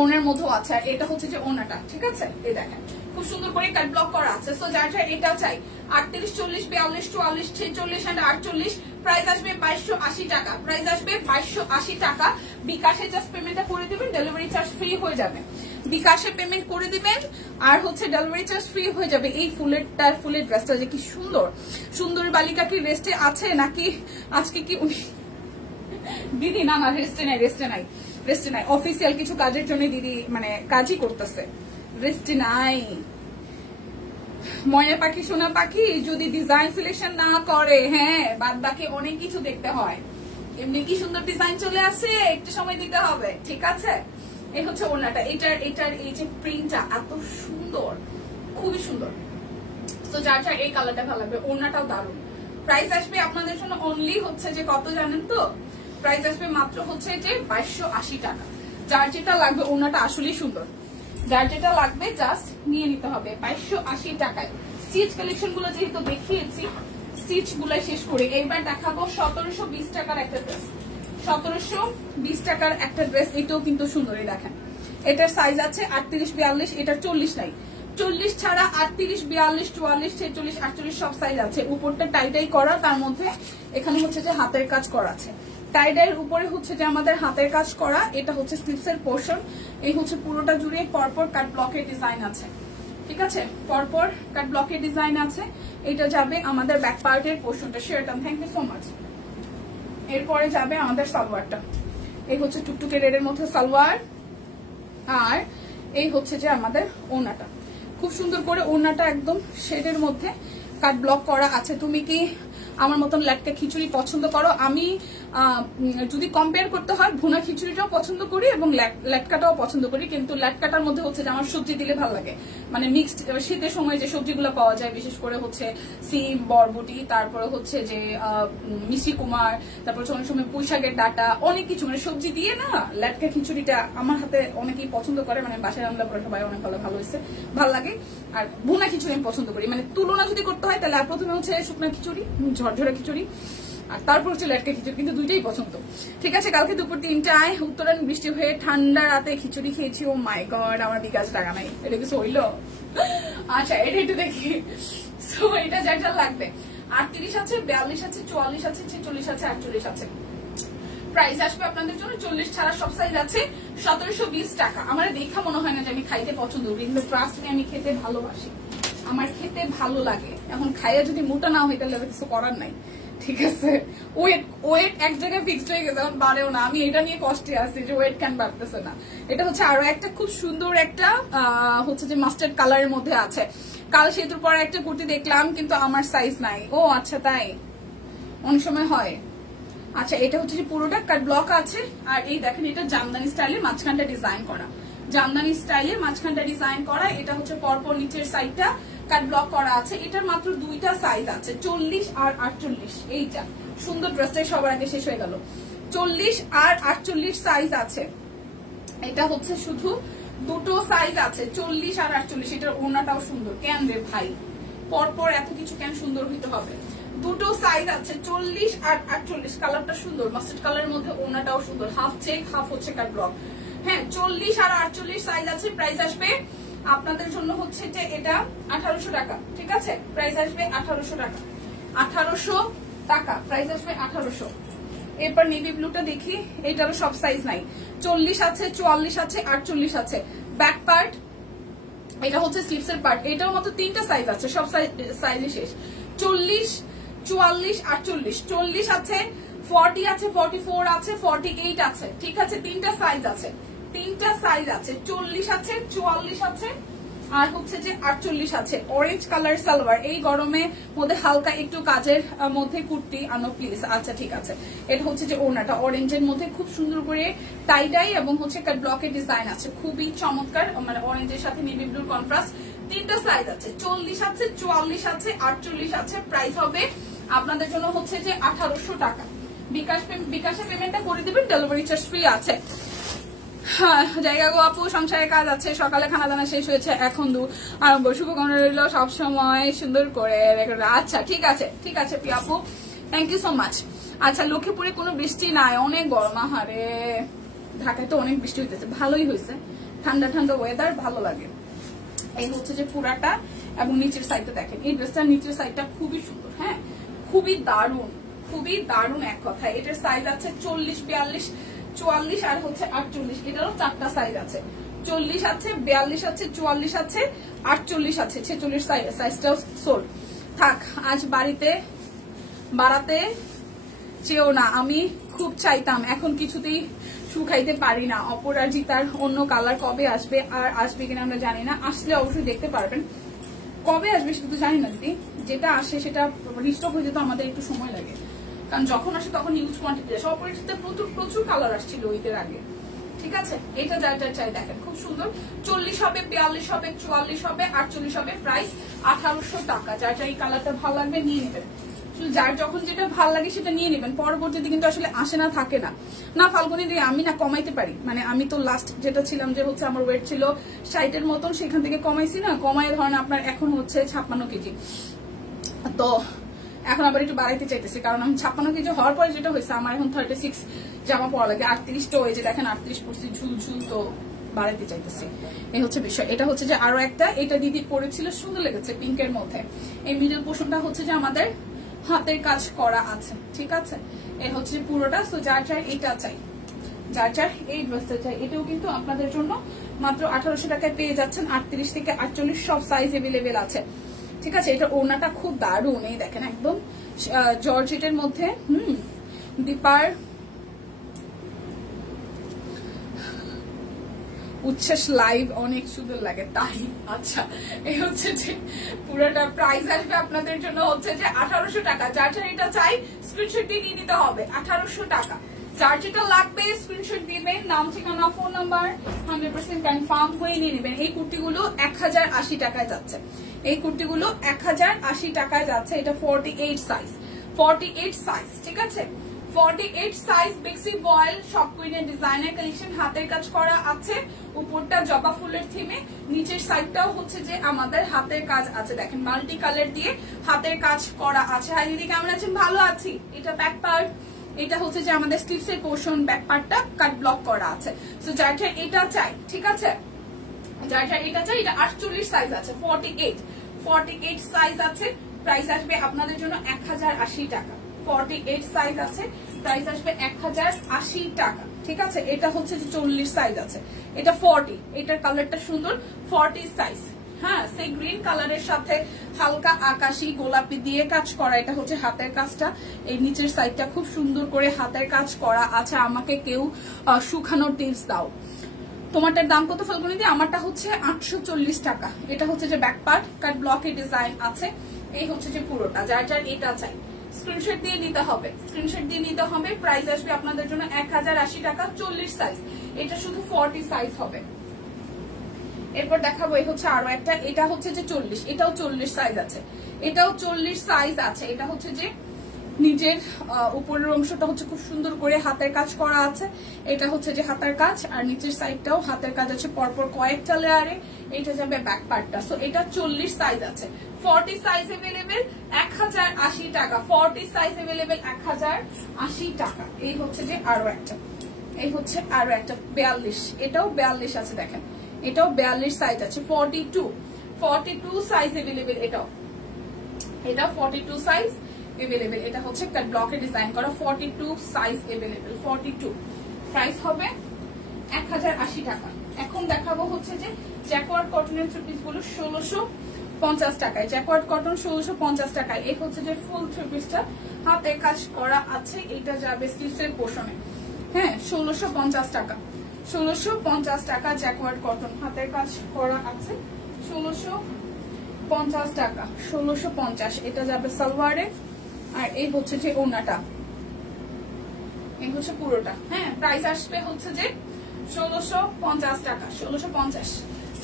ওনার মধ্যেও আছে। আর এটা হচ্ছে যে ওনাটা, ঠিক আছে। এই দেখেন খুব সুন্দর করে কাট ব্লক করা আছে। সো যার যার এটাও চাই 38, 40, 42, 44, 46 এন্ড 48। প্রাইস আসবে 2280 টাকা। প্রাইস আসবে 2280 টাকা। বিকাশে জাস্ট পেমেন্টটা করে দিবেন, ডেলিভারি চার্জ ফ্রি হয়ে যাবে। বিকাশে পেমেন্ট করে দিবেন আর হচ্ছে ডেলিভারি চার্জ ফ্রি হয়ে যাবে। এই ফুলের ড্রেসটা যে কি সুন্দর। সুন্দর বালিকা কি রেস্টে আছে নাকি আজকে কি উনি দিদি? না না রেস্টে নাই, অফিসিয়াল কিছু কাজের জন্য দিদি মানে কাজই করতেছে, রেস্টে নাই। ময়না পাখি সোনা পাখি যদি ডিজাইন সিলেকশন না করে, হ্যাঁ বাদ বাকি অনেক কিছু দেখতে হয়। এমনি কি সুন্দর ডিজাইন চলে আসে, একটু সময় দিতে হবে, ঠিক আছে। এই হচ্ছে ওড়নাটা। এটার এই যে প্রিন্টটা এত সুন্দর, খুবই সুন্দর। তো যার যার এই কালারটা ভালো লাগবে। ওড়নাটাও দারুণ। প্রাইস আসবে আপনাদের জন্য অনলি হচ্ছে যে কত জানেন তো? প্রাইস আসবে মাত্র হচ্ছে যে 2280 টাকা। যার যেটা লাগবে, ওড়নাটা আসলেই সুন্দর। যার যেটা লাগবে জাস্ট নিয়ে নিতে হবে 2280 টাকায়। স্টিচ কালেকশন গুলো যেহেতু দেখিয়েছি, স্টিচ গুলো শেষ করে এইবার দেখাবো 1720 টাকার একটা ড্রেস। 1720 টাকার একটা ড্রেস। এটাও কিন্তু সুন্দরই দেখেন। এটার সাইজ আছে 38, 42, এটার 40 নাই। 40 ছাড়া 38, 42, 44, 46, 48 সব সাইজ আছে। উপরটা টাইটাই করা, তার মধ্যে এখানে হচ্ছে যে হাতের কাজ করা আছে। টাইডাইয়ের উপরে হচ্ছে যে আমাদের হাতের কাজ করা। এটা হচ্ছে স্লিভস এর পোর্শন। এই হচ্ছে পুরোটা জুড়ে পরপর কাট ব্লকের ডিজাইন আছে, ঠিক আছে। পরপর কাট ব্লকের ডিজাইন আছে। এটা যাবে আমাদের ব্যাক পার্টের পোর্শনটা। শেয়ারটাম, থ্যাংক ইউ সো মাচ। এরপরে যাবে আমাদের সালোয়ারটা। এই হচ্ছে টুকটুকে রেডের মধ্যে সালোয়ার। আর এই হচ্ছে যে আমাদের ওড়নাটা। খুব সুন্দর করে ওড়নাটা একদম শেডের মধ্যে কাট ব্লক করা আছে। তুমি কি আমার মতন লাটকা খিচুড়ি পছন্দ করো? আমি যদি কম্পেয়ার করতে হয় ভুনা খিচুড়িটাও পছন্দ করি এবং ল্যাটকাটাও পছন্দ করি, কিন্তু ল্যাটকাটার মধ্যে হচ্ছে যে আমার সবজি দিলে ভালো লাগে, মানে মিক্সড শীতের সময় যে সবজিগুলো পাওয়া যায় বিশেষ করে হচ্ছে সিম, বরবটি, তারপরে হচ্ছে যে মিষ্টি কুমার, তারপর অনেক সময় পুঁই শাকের ডাটা, অনেক কিছু মানে সবজি দিয়ে না ল্যাটকা খিচুড়িটা আমার হাতে অনেকেই পছন্দ করে, মানে বাসায় রান্না করে সবাই অনেক ভালো হয়েছে, ভালো লাগে। আর ভুনা খিচুড়ি আমি পছন্দ করি, মানে তুলনা যদি করতে হয় তাহলে প্রথমে হচ্ছে শুকনা খিচুড়ি, ঝরঝরা খিচুড়ি, আর তারপর হচ্ছে ল্যাটকা খিচুড়ি, কিন্তু দুইটাই পছন্দ। ঠিক আছে, কালকে দুপুর 3টায় উত্তরায়ণ বৃষ্টি হয়ে ঠান্ডা রাতে খিচুড়ি খেয়েছি। ও মাই গড, আমার দিকাজ টাকা নাই, এটা কিছু হইলো? আচ্ছা এটা একটু দেখি। সো এটা যেটা লাগবে 38 আছে, 42 আছে, 44 আছে, 46 আছে, 48 আছে। প্রাইস আসবে আপনাদের জন্য 40 ছাড়া সব সাইজ আছে 1720 টাকা। আমার দেখা মনে হয় না যে আমি খাইতে পছন্দ করি, কিন্তু ট্রাস্ট মি আমি খেতে ভালোবাসি, আমার খেতে ভালো লাগে। এখন খাইয়া যদি মোটা না হয় তাহলে কিছু করার নাই। ঠিক আছে, ওয়েট এক জায়গায় ফিক্সড হয়ে গেছে, এখন বাড়েও না। আমি এটা নিয়ে কষ্টে আছি যে ওয়েট কেন বাড়তেছে না। এটা হচ্ছে আরো একটা খুব সুন্দর একটা হচ্ছে যে মাস্টার্ড কালারের মধ্যে আছে। কাল সেতুর পরে একটা কুর্তি দেখলাম কিন্তু আমার সাইজ নাই। ও আচ্ছা তাই, অনেক সময় হয়। আচ্ছা এটা হচ্ছে যে পুরোটা কাট ব্লক আছে, আর এই দেখেন এটা জামদানি স্টাইলে মাঝখানটা ডিজাইন করা, জামদানি স্টাইলে মাঝখানটা ডিজাইন করা। এটা হচ্ছে পরপর নিচের সাইডটা কাট ব্লক করা আছে। এটার মাত্র দুইটা সাইজ আছে, 40 আর 48। এইটা সুন্দর ড্রেসটাই সবার আগে শেষ হয়ে গেল। 40 আর 48 সাইজ আছে। এটা হচ্ছে শুধু দুটো সাইজ আছে, 40 আর 48। এটার ওড়নাটাও সুন্দর। কেন রে ভাই, পরপর এত কিছু কেন সুন্দর হইতে হবে? দুটো সাইজ আছে, 40 আর 48। কালারটা সুন্দর, মাস্টার্ড কালারের মধ্যে ওড়নাটাও সুন্দর, হাফ চেক হাফ হচ্ছে কাট ব্লক। হ্যাঁ 40 আর 48 সাইজ আছে। প্রাইস আসবে আপনাদের জন্য হচ্ছে যে এটা 1800 টাকা। ঠিক আছে, প্রাইস আসবে 1800 টাকা, 1800 টাকা প্রাইস আসবে 1800। এরপর নেভি ব্লুটা দেখি, এটারও সব সাইজ নাই, 40 আছে, 44 আছে, 48 আছে। ব্যাক পার্ট, এটা হচ্ছে স্লিভসের পার্ট, এটাও মাত্র তিনটা সাইজ আছে, সব সাইজই শেষ। 40, 44, 48। 40 আছে, 40 আছে, 44 আছে, 48 আছে। ঠিক আছে, তিনটা সাইজ আছে, তিনটা সাইজ আছে। 40 আছে, 44 আছে, আর হচ্ছে যে 48 আছে। অরেঞ্জ কালার সালোয়ার, এই গরমে মধ্যে হালকা একটু কাজের মধ্যে কুর্তি আনো প্লিজ। আচ্ছা ঠিক আছে, এটা হচ্ছে যে ওড়নাটা অরেঞ্জের মধ্যে খুব সুন্দর করে টাই ডাই এবং হচ্ছে ব্লকের ডিজাইন আছে, খুবই চমৎকার, মানে অরেঞ্জের সাথে নেভি ব্লুর কন্ট্রাস্ট। তিনটা সাইজ আছে, 40 আছে, 44 আছে, 48 আছে। প্রাইস হবে আপনাদের জন্য হচ্ছে যে 1800 টাকা। বিকাশে পেমেন্টটা করে দিবেন, ডেলিভারি চার্জ ফ্রি আছে। জায়গা গো আপু, সংসারের কাজ আছে, সকালে খানা দানা শেষ হয়েছে, এখন আরম্ভ। শুভকামনা রইল সবসময় সুন্দর করে। আচ্ছা ঠিক আছে, ঠিক আছে প্রিয়া আপু, থ্যাংক ইউ সো মাচ। আচ্ছা লক্ষ্মীপুরে কোনো বৃষ্টি নাই, অনেক গরম। আহারে ঢাকায় তো অনেক বৃষ্টি হইতেছে, ভালোই হয়েছে, ঠান্ডা ঠান্ডা ওয়েদার, ভালো লাগে। এই হচ্ছে যে পুরাটা, এবং নিচের সাইডটা দেখেন, এই ড্রেসটার নিচের সাইডটা খুবই সুন্দর। হ্যাঁ খুবই দারুণ, খুবই দারুণ এক কথায়। এটার সাইজ আছে 40, 42, 44 আর হচ্ছে 48। এটারও চারটা সাইজ আছে, 40 আছে, 42 আছে, 44 আছে, 48 আছে, 46 সাইজটাও সোল্ড। থাক, আজ বাড়াতে চেয়েও না, আমি খুব চাইতাম, এখন কিছুতেই শুকাইতে পারি না। অপরাজিতার অন্য কালার কবে আসবে, আর আসবে কিনা আমরা জানি না, আসলে অবশ্যই দেখতে পারবেন। কবে আসবে সেটা জানি না দিদি, যেটা আসে সেটা রিস্টক হয়ে যেতে আমাদের একটু সময় লাগে, কারণ যখন আসে তখন ইউজ কোয়ান্টিটি আসে। অপরাজিতাতে প্রচুর কালার আসছিল ঈদের আগে। ঠিক আছে, এটা যার চাই দেখেন, খুব সুন্দর। 40 হবে, 42 হবে, 44 হবে, 48 হবে। প্রাইস 1800 টাকা। যার এই কালারটা ভালো লাগবে নিয়ে নেবেন, যার যখন যেটা ভালো লাগে সেটা নিয়ে নেবেন। পরবর্তীতে কিন্তু আসলে আসে না, থাকে না। না ফাল্গুনি দিয়ে আমি না কমাইতে পারি, মানে আমি তো লাস্ট যেটা ছিলাম যে হচ্ছে আমার ওয়েট ছিল 60-এর মতন, সেখান থেকে কমাইছি না, কমাই ধরেন আপনার এখন হচ্ছে 56 কেজি। তো এখন আবার একটু বাড়াইতে চাইতেছি, কারণ আমি 56 কেজি হওয়ার পরে যেটা হয়েছে আমার এখন 36 জামা পরা লাগে। 38টা হয়েছে দেখেন, 38 পড়ছি ঝুল, তো বাড়াইতে চাইতেছি, এই হচ্ছে বিষয়। এটা হচ্ছে যে আরো একটা, এটা দিদি পরেছিল, সুন্দর লেগেছে পিঙ্কের মধ্যে। এই মিডল পোর্শনটা হচ্ছে যে আমাদের হাতের কাজ করা আছে। ঠিক আছে, এ হচ্ছে পুরোটা। সো যার এটা চাই, যার এই ড্রেসটা চাই, এটাও কিন্তু আপনাদের জন্য মাত্র 1800 টাকায় পেয়ে যাচ্ছেন। 38 থেকে 48 সব সাইজ এভেলেবেল আছে। ঠিক আছে, এটা ওড়নাটা খুব দারুণ, এই দেখেন একদম জর্জেটের মধ্যে। দীপার উচ্ছ্বাস লাইভ অনেক সুন্দর লাগে তাই। আচ্ছা, এই হচ্ছে যে পুরোটা প্রাইস আসবে আপনাদের জন্য হচ্ছে যে 1800 টাকা। যার যার এটা চাই স্ক্রিনশট দিয়ে নিয়ে নিতে হবে, 1800 টাকা। যার যেটা লাগবে স্ক্রিনশট দিবেন, নাম ঠিকানা ফোন নাম্বার 100% কনফার্ম হয়ে নিয়ে নেবেন। এই কুর্তিগুলো 1080 টাকায় যাচ্ছে, এই কুর্তিগুলো 1080 টাকায় যাচ্ছে। এটা 48 সাইজ, 48 সাইজ, ঠিক আছে 48 সাইজ। বেক্সি বয়েল সব কুইনের ডিজাইনার কালেকশন, হাতের কাজ করা আছে, উপরটা জবা ফুলের থিমে, নিচের সাইডটাও হচ্ছে যে আমাদের হাতের কাজ আছে। দেখেন মাল্টি কালার দিয়ে হাতের কাজ করা আছে। হাই দিদি কেমন আছেন? ভালো আছি। এটা ব্যাক পার্ট, এটা হচ্ছে যে আমাদের স্লিভসের পোর্শন, ব্যাক পার্টটা কাট ব্লক করা আছে। সো যার যার এটা চাই, ঠিক আছে, যার যার এটা চাই, এটা 48 সাইজ আছে, 48 সাইজ আছে। প্রাইস আসবে আপনাদের জন্য 1080 টাকা। 48 সাইজ আছে, প্রাইস আসবে 1080 টাকা, ঠিক আছে। এটা হচ্ছে যে 40 সাইজ আছে, এটা 40, এটার কালারটা সুন্দর, 40 সাইজ। হ্যাঁ, সেই গ্রিন কালারের সাথে হালকা আকাশি গোলাপি দিয়ে কাজ করা, এটা হচ্ছে হাতের কাজটা। এই নিচের সাইডটা খুব সুন্দর করে হাতের কাজ করা আছে। আমাকে কেউ শুকানোর টিপস দাও। তোমারটার দাম কত ফাল্গুনি দি? আমারটা হচ্ছে 840 টাকা। এটা হচ্ছে যে ব্যাক পার্ট, কাট ব্লকে ডিজাইন আছে। এই হচ্ছে যে পুরোটা। যার যার এটা চাই স্ক্রিনশট দিয়ে নিতে হবে, স্ক্রিনশট দিয়ে নিতে হবে। প্রাইস আসবে আপনাদের জন্য 1080 টাকা, 40 সাইজ। এটা শুধু 40 সাইজ হবে। এরপর দেখাবো এই হচ্ছে আরো একটা, এটা হচ্ছে যে 40, এটাও 40 সাইজ আছে, এটাও 40 সাইজ আছে। এটা হচ্ছে যে নিজের উপরের অংশটা হচ্ছে খুব সুন্দর করে হাতের কাজ করা আছে। এটা হচ্ছে যে হাতের কাজ, আর নিচের সাইডটাও হাতের কাজ আছে পরপর কয়েকটা লেয়ারে। এটা যাবে ব্যাক পার্টটা। সো এটা 40 সাইজ আছে, 40 সাইজ अवेलेबल 1080 টাকা। 40 সাইজ अवेलेबल 1080 টাকা। এই হচ্ছে যে আরো একটা, এই হচ্ছে আরো একটা 42, এটাও 42 আছে। দেখেন এটাও 42 সাইজ আছে, 42 সাইজ अवेलेबल। এটাও 42 সাইজ अवेलेबल। এটা হচ্ছে কাট ব্লকে ডিজাইন করা, 42 সাইজ अवेलेबल, 42। প্রাইস হবে 1080 টাকা। এখন দেখাবো হচ্ছে যে জ্যাকওয়ার্ড কটনের থ্রি পিস গুলো 1650 টাকায়। জ্যাকওয়ার্ড কটন 1650 টাকায়। এই হচ্ছে যে ফুল থ্রি পিসটা হাতে কাজ করা আছে, এটা যাবে স্লিভসের পোর্শনে। হ্যাঁ, 1650 টাকা, 1650 টাকা জ্যাকওয়ার্ড কটন, হাতের কাজ করা আছে, 1650 টাকা, 1650। এটা যাবে সালোয়ারে। আর এই হচ্ছে যে ওনাটা, এই হচ্ছে পুরোটা। হ্যাঁ, প্রাইস আসবে হচ্ছে যে 1650 টাকা, 1650।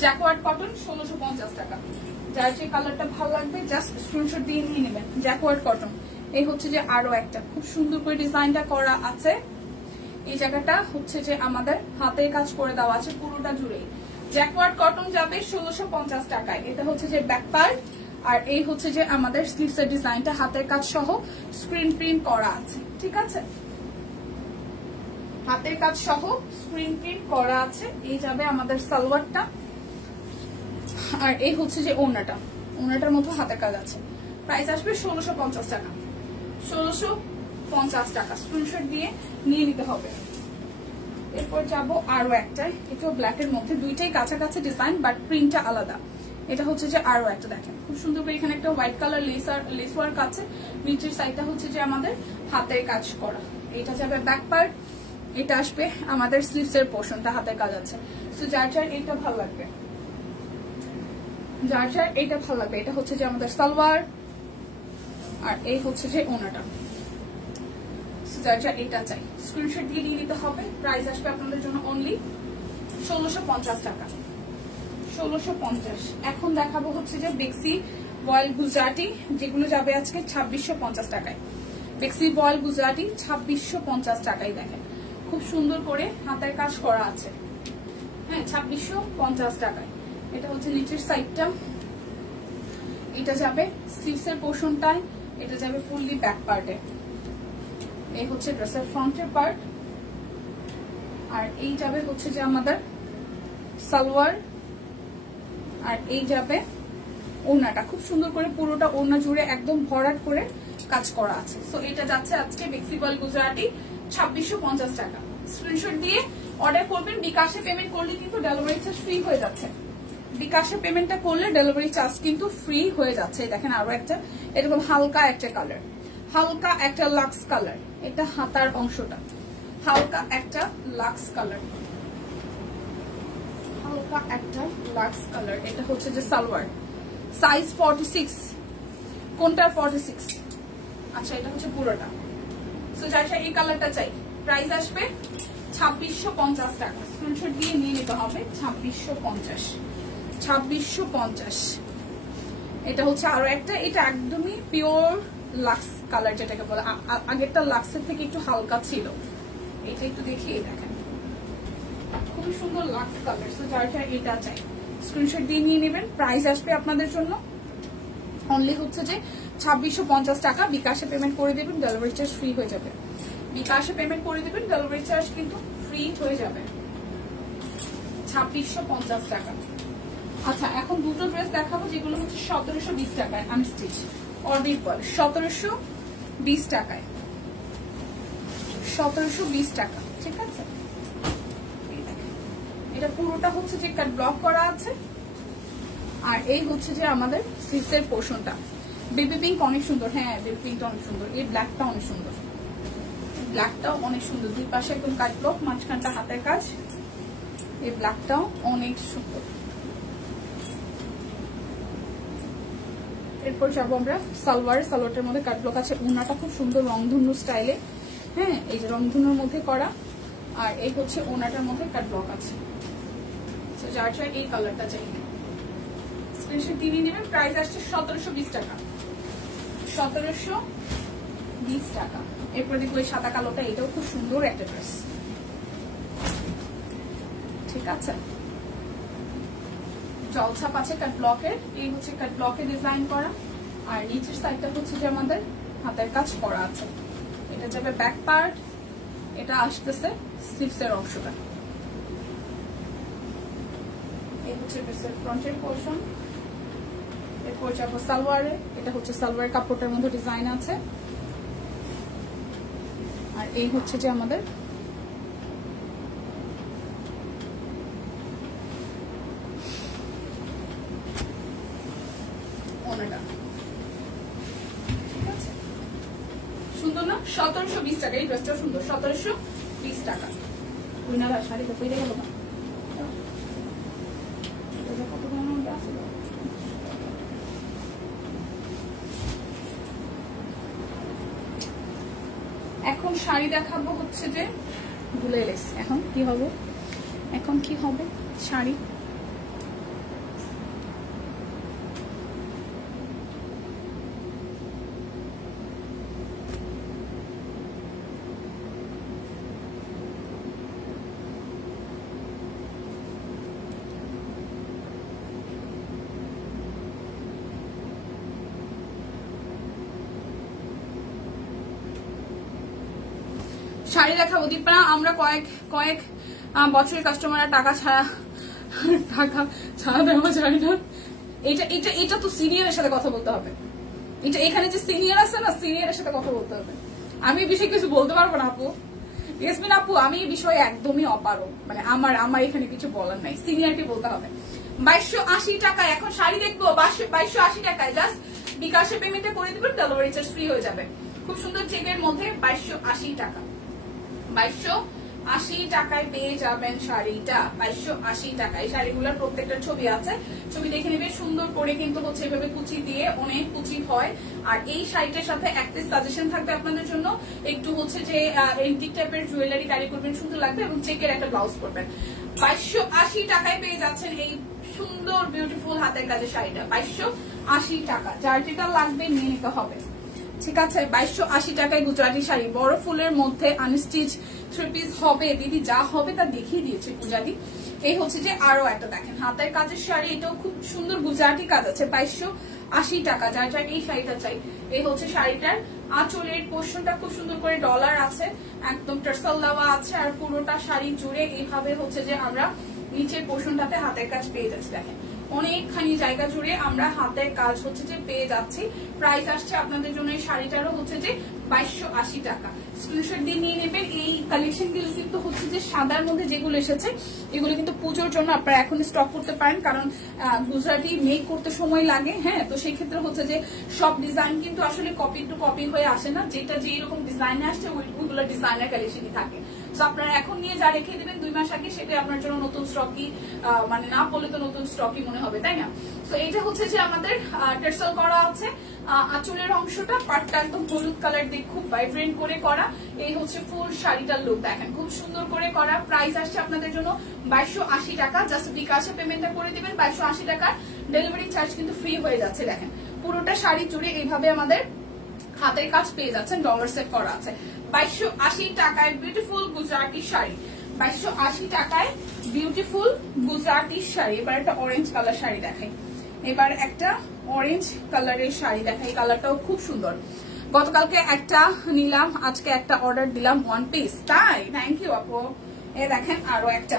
জ্যাকওয়ার্ড কটন 1650 টাকা। যার যে কালারটা ভালো লাগবে জাস্ট স্ক্রিনশট দিয়ে নিয়ে নেবেন। Jacquard cotton. এই হচ্ছে যে আরো একটা খুব সুন্দর করে ডিজাইনটা করা আছে। এই জায়গাটা হচ্ছে যে আমাদের হাতের কাজ করে দেওয়া আছে পুরোটা জুড়ে। জ্যাকওয়ার্ড কটন যাবে 1650 টাকায়। এটা হচ্ছে যে ব্যাক পার্ট, আর এই হচ্ছে যে আমাদের স্লিভসের ডিজাইনটা হাতের কাজ সহ স্ক্রিন প্রিন্ট করা আছে, ঠিক আছে, হাতের কাজ সহ স্ক্রিন প্রিন্ট করা আছে। এই যাবে আমাদের সালোয়ারটা, আর এই হচ্ছে যে ওড়নাটা, ওড়নাটার মধ্যে হাতের কাজ আছে। প্রাইস আসবে 1650 টাকা, 1650 টাকা। স্ক্রিনশট দিয়ে নিয়ে নিতে হবে। এরপর যাবো আরো একটা, এটাও ব্ল্যাকের মধ্যে, দুইটাই কাছাকাছি ডিজাইন বাট প্রিন্টটা আলাদা। এটা হচ্ছে যে আরো একটা, দেখেন খুব সুন্দর করে এখানে একটা হোয়াইট কালার লেস ওয়ার্ক আছে। নিচের সাইডটা হচ্ছে যে আমাদের হাতের কাজ করা। এটা যাবে ব্যাক পার্ট, এটা আসবে আমাদের স্লিভসের পোর্শনটা হাতের কাজ আছে। সো যার যার এটা ভালো লাগবে, যার যার এটা ভালো লাগবে। এটা হচ্ছে যে আমাদের সালোয়ার, আর এই হচ্ছে যে ওনাটা। যার যার এটা চাই স্ক্রিনশট দিয়ে নিয়ে নিতে হবে। প্রাইস আসবে আপনাদের জন্য অনলি 1650 টাকা, 1650। এখন দেখাবো হচ্ছে যে বেক্সি বয়েল গুজরাটি, যেগুলো যাবে আজকে 2650 টাকায়। বেক্সি বয়েল গুজরাটি 2650 টাকায়। দেখেন খুব সুন্দর করে হাতের কাজ করা আছে। হ্যাঁ, 2650 টাকায়। এটা হচ্ছে নিচের সাইডটা, এটা যাবে স্লিভসের পোর্শনটায়, এটা যাবে ফুললি ব্যাক পার্টে। এই হচ্ছে ড্রেসের ফ্রন্টের পার্ট, আর এই যাবে হচ্ছে যে আমাদের সালোয়ার, আর এই যাবে ওড়নাটা। খুব সুন্দর করে পুরোটা ওড়না জুড়ে একদম ভরাট করে কাজ করা আছে। সো এটা যাচ্ছে আজকে বেক্সি বয়েল গুজরাটি 2650 টাকা। স্ক্রিনশট দিয়ে অর্ডার করবেন। বিকাশে পেমেন্ট করলে কিন্তু ডেলিভারি চার্জ ফ্রি হয়ে যাচ্ছে। বিকাশে পেমেন্টটা করলে ডেলিভারি চার্জ কিন্তু ফ্রি হয়ে যাচ্ছে। দেখেন আরো একটা এরকম হালকা একটা কালার, হালকা একটা লাক্স কালার। এটা হাতার অংশটা হালকা একটা লাক্স কালার, হালকা একটা লাক্স কালার, এটা হচ্ছে যে সালোয়ার, সাইজ 46, কোনটা 46? আচ্ছা এটা হচ্ছে পুরোটা। সো যার এই কালারটা চাই, প্রাইস আসবে 2650 টাকা। স্ক্রিনশট দিয়ে নিয়ে নিতে হবে। 2650। এটা হচ্ছে আরো একটা, এটা একদমই পিওর লাক্স কালার যেটাকে বলে, আগেরটা লাক্সের থেকে একটু হালকা ছিল, এটা একটু দেখিয়ে দেখেন, খুবই সুন্দর লাক্স কালার। সো যার এটা চাই স্ক্রিনশট দিয়ে নিয়ে নেবেন। প্রাইস আসবে আপনাদের জন্য অনলি হচ্ছে যে 2650 টাকা। বিকাশে পেমেন্ট করে দেবেন, ডেলিভারি চার্জ ফ্রি হয়ে যাবে। বিকাশে পেমেন্ট করে দেবেন, ডেলিভারি চার্জ কিন্তু ফ্রি হয়ে যাবে। 2650 টাকা। আচ্ছা এখন দুটো ড্রেস দেখাবো যেগুলো হচ্ছে 1720 টাকায় আনস্টিচ, অর্বিট বলে 1720 টাকায়, 1720 টাকা, ঠিক আছে। এটা পুরোটা হচ্ছে যে কাট ব্লক করা আছে, আর এই হচ্ছে যে আমাদের স্লিভসের পোর্শনটা। বেবি পিঙ্ক অনেক সুন্দর, হ্যাঁ বেবি পিঙ্কটা অনেক সুন্দর, এই ব্ল্যাকটা অনেক সুন্দর, ব্ল্যাকটাও অনেক সুন্দর, দুই পাশে একদম কাট ব্লক, মাঝখানটা হাতের কাজ, এই ব্ল্যাকটাও অনেক সুন্দর। এরপর যাবো আমরা সালোয়ার, সালোয়ারটার মধ্যে কাট ব্লক আছে, ওনাটা খুব সুন্দর রংধনু স্টাইলে, হ্যাঁ এই যে রংধনুর মধ্যে করা, আর এই হচ্ছে ওনাটার মধ্যে কাট ব্লক আছে। যার চাই এই কালারটা চাই স্ক্রিনশট দিয়ে নেবেন। প্রাইস আসছে 1720 টাকা, 1720 টাকা। এরপর দেখবো এই সাদা কালোটা, এটাও খুব সুন্দর একটা ড্রেস, ঠিক আছে। জলছাপ আছে কাট ব্লকের, এই হচ্ছে কাট ব্লকে ডিজাইন করা, আর নিচের সাইডটা হচ্ছে যে আমাদের হাতের কাজ করা আছে। এটা যাবে ব্যাক পার্ট, এটা আসতেছে স্লিভসের অংশটা, এই হচ্ছে ফ্রন্টের পোর্শন। এরপর যাবো সালোয়ারে, এটা হচ্ছে সালোয়ার কাপড়টার মধ্যে ডিজাইন আছে, আর এই হচ্ছে যে আমাদের ওনাটা, ঠিক আছে। সুন্দর না? 1720 টাকা, এই ড্রেসটা সুন্দর, 1720 টাকা। উইনার শাড়িটা পেয়ে গেল না, এখন শাড়ি দেখাবো হচ্ছে যে ভুলে গেছি, এখন কি হবে, এখন কি হবে শাড়ি। শাড়ি দেখাবো দীপনা, আমরা কয়েক বছরের কাস্টমাররা টাকা ছাড়া দেওয়া যায় না। এটা তো সিনিয়রের সাথে কথা বলতে হবে, এটা এখানে যে সিনিয়র আছে না, সিনিয়রের সাথে কথা বলতে হবে। আমি এই বিষয়ে কিছু বলতে পারবো না আপু, ইয়াসমিন আপু, আমি এই বিষয়ে একদমই অপারো, মানে আমার এখানে কিছু বলার নাই, সিনিয়রকে বলতে হবে। 2280 টাকা এখন শাড়ি দেখবো, 2280 টাকায় জাস্ট বিকাশে পেমেন্টটা করে দিবেন, ডেলিভারি চার্জ ফ্রি হয়ে যাবে। খুব সুন্দর চেকের মধ্যে 2280 টাকা, 2280 টাকায় পেয়ে যাবেন শাড়িটা, 2280 টাকায়। শাড়িগুলোর প্রত্যেকটা ছবি আছে, ছবি দেখে নেবে সুন্দর করে, কিন্তু হচ্ছে এভাবে কুচি দিয়ে অনেক কুচি হয়। আর এই শাড়িটার সাথে একটা সাজেশন থাকবে আপনাদের জন্য, একটু হচ্ছে যে এন্টিক টাইপের জুয়েলারি ক্যারি করবেন, সুন্দর লাগবে, এবং চেকের একটা ব্লাউজ করবেন। 2280 টাকায় পেয়ে যাচ্ছেন এই সুন্দর বিউটিফুল হাতের কাজের শাড়িটা, 2280 টাকা। যার যেটা লাগবে নিয়ে নিতে হবে, ঠিক আছে। 2280 টাকায় গুজরাটি শাড়ি, বড় ফুলের মধ্যে আনস্টিচ থ্রি পিস হবে, দিদি যা হবে তা দেখিয়ে দিয়েছে পূজাদি। এই হচ্ছে যে আরো একটা দেখেন হাতের কাজের শাড়ি, এটাও খুব সুন্দর গুজরাটি কাজ আছে, 2280 টাকা। যার যার এই শাড়িটা চাই, এই হচ্ছে শাড়িটার আঁচলের পোর্শনটা খুব সুন্দর করে ডলার আছে, একদম টার্সাল দেওয়া আছে, আর পুরোটা শাড়ি জুড়ে এইভাবে হচ্ছে যে আমরা নিচের পোর্শনটাতে হাতের কাজ পেয়ে যাচ্ছি। দেখেন অনেকখানি জায়গা জুড়ে আমরা হাতের কাজ হচ্ছে যে পেয়ে যাচ্ছি। প্রাইস আসছে আপনাদের জন্য এই শাড়িটারও হচ্ছে যে 2280 টাকা। স্ক্রিনশট দিয়ে নিয়ে নেবেন। এই কালেকশন গুলো কিন্তু হচ্ছে যে সাদার মধ্যে যেগুলো এসেছে এগুলো কিন্তু পুজোর জন্য আপনারা এখন স্টক করতে পারেন, কারণ গুজরাটি মেক করতে সময় লাগে, হ্যাঁ, তো সেই ক্ষেত্রে হচ্ছে যে সব ডিজাইন কিন্তু আসলে কপি টু কপি হয়ে আসে না, যেটা যেই রকম ডিজাইনে আসছে ওইগুলো ডিজাইনার কালেকশনই থাকে। তো আপনারা এখন নিয়ে যা রেখে দিবেন 2 মাস আগে, সেটা আপনার জন্য নতুন স্টকই, মানে না বললে তো নতুন স্টকই মনে হবে, তাই না? তো এটা হচ্ছে যে আমাদের টেরসেল করা আছে। আঁচলের অংশটা পাটটা একদম হলুদ কালার দিয়ে খুব ভাইব্রেন্ট করে করা। এই হচ্ছে ফুল শাড়িটার লুক, দেখেন খুব সুন্দর করে করা। প্রাইস আসছে আপনাদের জন্য 2280 টাকা। জাস্ট বিকাশে পেমেন্টটা করে দিবেন 2280 টাকা। ডেলিভারি চার্জ কিন্তু ফ্রি হয়ে যাচ্ছে। দেখেন পুরোটা শাড়ি জুড়ে এইভাবে আমাদের হাতের কাজ পেয়ে যাচ্ছেন, ডলার সেট করা আছে। 2280 টাকায় বিউটিফুল গুজরাটি শাড়ি, 2280 টাকায় বিউটিফুল গুজরাটি শাড়ি। এবার একটা অরেঞ্জ কালার শাড়ি দেখাই, এবার একটা অরেঞ্জ কালারের শাড়ি দেখাই। কালারটাও খুব সুন্দর। গতকালকে একটা নিলাম, আজকে একটা অর্ডার দিলাম 1 পিস। তাই থ্যাংক ইউ আপু। এ দেখেন আরো একটা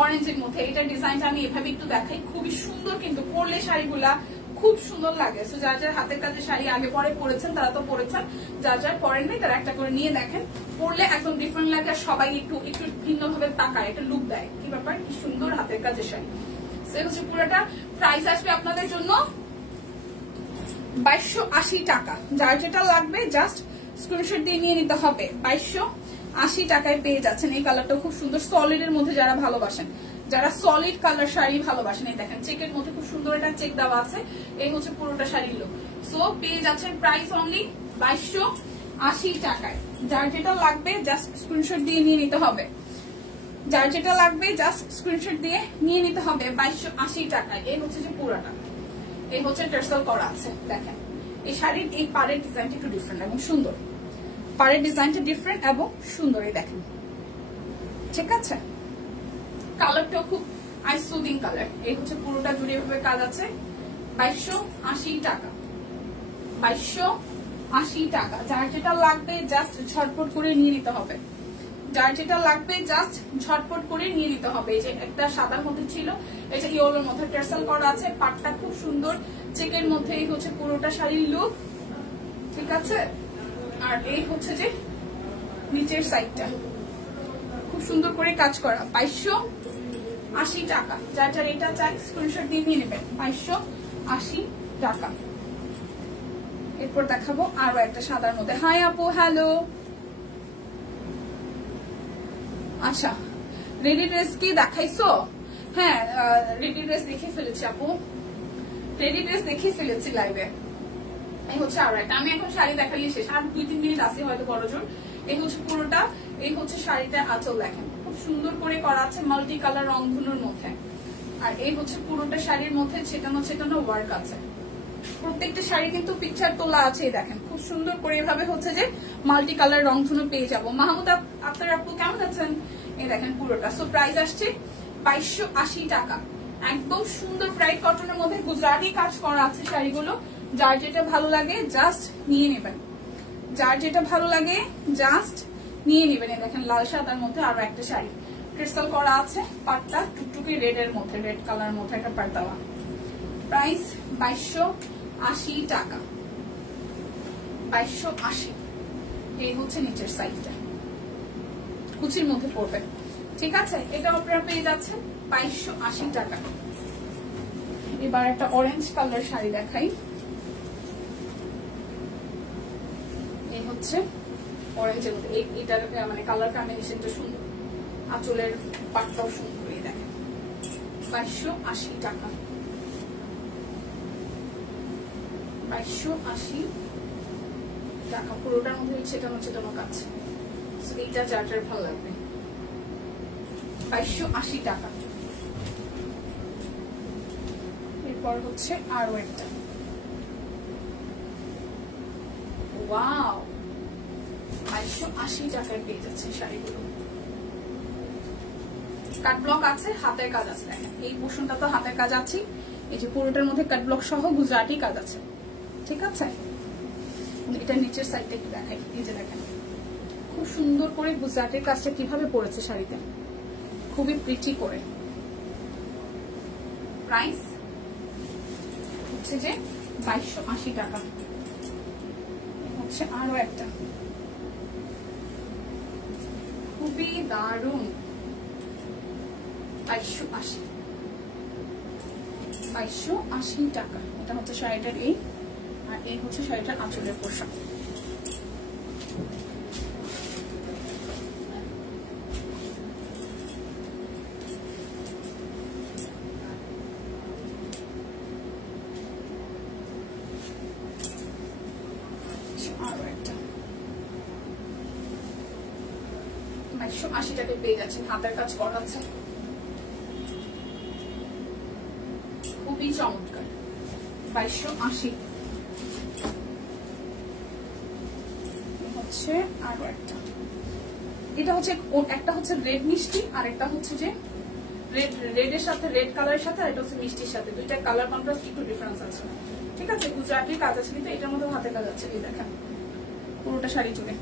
অরেঞ্জের মধ্যে, এটা ডিজাইনটা আমি এভাবে একটু দেখাই। খুবই সুন্দর, কিন্তু পরলে শাড়িগুলা খুব সুন্দর লাগে। সো যার যার হাতের কাজের শাড়ি আগে পরে পরেছেন তারা তো পরেছেন, যার যার পরেন নাই তারা একটা করে নিয়ে দেখেন, পরলে একদম ডিফারেন্ট লাগে। আর সবাই একটু একটু ভিন্ন ভাবে তাকায়, একটা লুক দেয়। কি ব্যাপার, কি সুন্দর হাতের কাজের শাড়ি। সে হচ্ছে পুরোটা। প্রাইস আসবে আপনাদের জন্য 2280 টাকা। যার যেটা লাগবে জাস্ট স্ক্রিনশট দিয়ে নিয়ে নিতে হবে। 2280 টাকায় পেয়ে যাচ্ছেন। এই কালারটা খুব সুন্দর, সলিড এর মধ্যে যারা ভালোবাসেন, যারা সলিড কালার শাড়ি ভালোবাসেন, এই দেখেন চেকের মধ্যে খুব সুন্দর একটা চেক দেওয়া আছে। এই হচ্ছে পুরোটা শাড়ির লুক। সো পেয়ে যাচ্ছেন প্রাইস অনলি 2280 টাকায়। যার যেটা লাগবে জাস্ট স্ক্রিনশট দিয়ে নিয়ে নিতে হবে। যার যেটা লাগবে জাস্ট স্ক্রিনশট দিয়ে নিয়ে নিতে হবে 2280 টাকায়। এই হচ্ছে যে পুরোটা, এই হচ্ছে টেরসেল করা আছে। দেখেন এই শাড়ির এই পাড়ের ডিজাইনটা একটু ডিফারেন্ট এবং সুন্দর। পাড়ের ডিজাইনটা ডিফারেন্ট এবং সুন্দর, এই দেখেন। ঠিক আছে, কালারটাও খুব আইসুদিং কালার। এই হচ্ছে পুরোটা জুড়ে এভাবে কাজ আছে। 2280 টাকা, 2280 টাকা। যার যেটা লাগবে জাস্ট ঝটপট করে নিয়ে নিতে হবে। যার যেটা লাগবে জাস্ট ঝটপট করে নিয়ে নিতে হবে। এই যে একটা সাদার মধ্যে ছিল, এটা ইয়েলোর মধ্যে টেরসেল করা আছে। পাটটা খুব সুন্দর চেকের মধ্যে। এই হচ্ছে পুরোটা শাড়ির লুক, ঠিক আছে। আর এই হচ্ছে যে নিচের সাইডটা খুব সুন্দর করে কাজ করা। 2280 টাকা। যার যার এটা চাই স্ক্রিনশট দিয়ে নিয়ে নেবেন। 2280 টাকা। এরপর দেখাবো আরো একটা সাদার মধ্যে। হাই আপু, হ্যালো। আচ্ছা, রেডি ড্রেস কি দেখাইছো? হ্যাঁ, রেডি ড্রেস দেখে ফেলেছি আপু, রেডি ড্রেস দেখে ফেলেছি লাইভে। এই হচ্ছে আরো একটা। আমি এখন শাড়ি দেখালি শেষ, আর 2-3 মিনিট আছে হয়তো বড় জোর। এই হচ্ছে পুরোটা। এই হচ্ছে শাড়িটা আঁচল, দেখেন খুব সুন্দর করে করা আছে মাল্টি কালার রংধনুর মধ্যে। আর এই হচ্ছে পুরোটা শাড়ির মধ্যে ছেটানো ছেটানো ওয়ার্ক আছে। প্রত্যেকটা শাড়ি কিন্তু পিকচার তোলা আছে। দেখেন খুব সুন্দর করে এভাবে হচ্ছে যে মাল্টি কালার রংধনু পেয়ে যাবো। মাহমুদ আক্তার আপু কেমন আছেন? এই দেখেন পুরোটা। সো প্রাইস আসছে 2280 টাকা। একদম সুন্দর ব্রাইট কটনের মধ্যে গুজরাটি কাজ করা আছে শাড়িগুলো। যার যেটা ভালো লাগে জাস্ট নিয়ে নেবেন। যার যেটা ভালো লাগে জাস্ট নিয়ে নেবেন। এই দেখেন লাল সাদার মধ্যে আরো একটা শাড়ি ক্রিস্টাল করা আছে। পাটটা টুকটুকি রেড এর মধ্যে, রেড কালার মধ্যে একটা পাট দেওয়া। প্রাইস 2280 টাকা, 2280। এই হচ্ছে নিচের সাইডটা, কুচির মধ্যে পড়বে, ঠিক আছে। এটা আপনারা পেয়ে যাচ্ছেন 2280 টাকা। এবার একটা অরেঞ্জ কালার শাড়ি দেখাই। এই হচ্ছে অরেঞ্জের মধ্যে, এটার মানে কালার কম্বিনেশনটা সুন্দর, আঁচলের পাটটাও সুন্দর। এই দেখেন 2280 টাকা, 2280 টাকা। পুরোটার মধ্যে ছেটানো ছেটানো কাজ। এইটা চার্টার ভালো লাগবে। 2280 টাকা। এরপর হচ্ছে আরো একটা। ওয়াও, 2280 টাকায় পেয়ে যাচ্ছে শাড়িগুলো। কাট ব্লক আছে, হাতের কাজ আছে। দেখেন এই পোর্শনটা তো হাতের কাজ আছে। এই যে পুরোটার মধ্যে কাট ব্লক সহ গুজরাটি কাজ আছে, ঠিক আছে। এটা নিচের সাইডটা একটু দেখাই। এই যে দেখেন খুব সুন্দর করে গুজরাটির কাজটা কিভাবে পড়েছে শাড়িতে, খুবই প্রিটি করে। প্রাইস হচ্ছে যে 2280 টাকা। হচ্ছে আরো একটা খুবই দারুণ, 2280 টাকা। এটা হচ্ছে শাড়িটার এই, আর এই হচ্ছে শাড়িটার আঁচলের পোশাক। টাকা পেয়ে যাচ্ছেন, হাতের কাজ করা আছে, খুবই চমৎকার। 2280 হচ্ছে। আরো একটা, এটা হচ্ছে একটা হচ্ছে রেড মিষ্টি, আর একটা হচ্ছে যে রেডের সাথে, রেড কালারের সাথে, আর এটা হচ্ছে মিষ্টির সাথে, দুইটা কালার কন্ট্রাস্ট একটু ডিফারেন্স আছে, ঠিক আছে। গুজরাটির কাজ আছে, কিন্তু এটার মধ্যে হাতে কাজ আছে, এই দেখেন পুরোটা শাড়ি জুড়ে।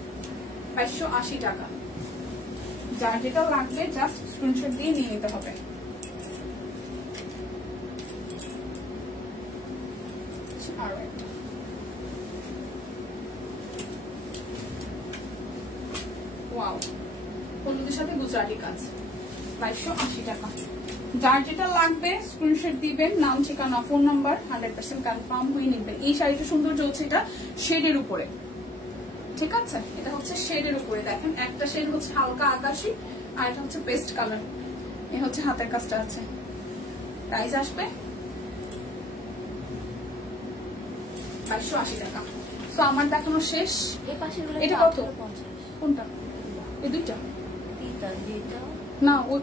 2280 টাকা। যার যেটা লাগবে জাস্ট স্ক্রিনশট দিয়ে নিয়ে নিতে হবে। আরো একটা, ওয়াও, হলুদের সাথে গুজরাটি কাজ, 2280 টাকা। যার যেটা লাগবে স্ক্রিনশট দিবেন, নাম, ঠিকানা, ফোন নাম্বার, 100% কনফার্ম হয়ে নিবেন। এই শাড়িটা সৌন্দর্য হচ্ছে এটা শেডের উপরে, ঠিক আছে। এটা হচ্ছে শেডের উপরে, দেখেন একটা শেড হচ্ছে হালকা আকাশি, আর এটা হচ্ছে পেস্ট কালার। এ হচ্ছে হাতের কাজটা আছে। প্রাইস আসবে 2280 টাকা। তো আমার দেখানো শেষ। এটা কত? কোনটা? এই দুইটা না, ওই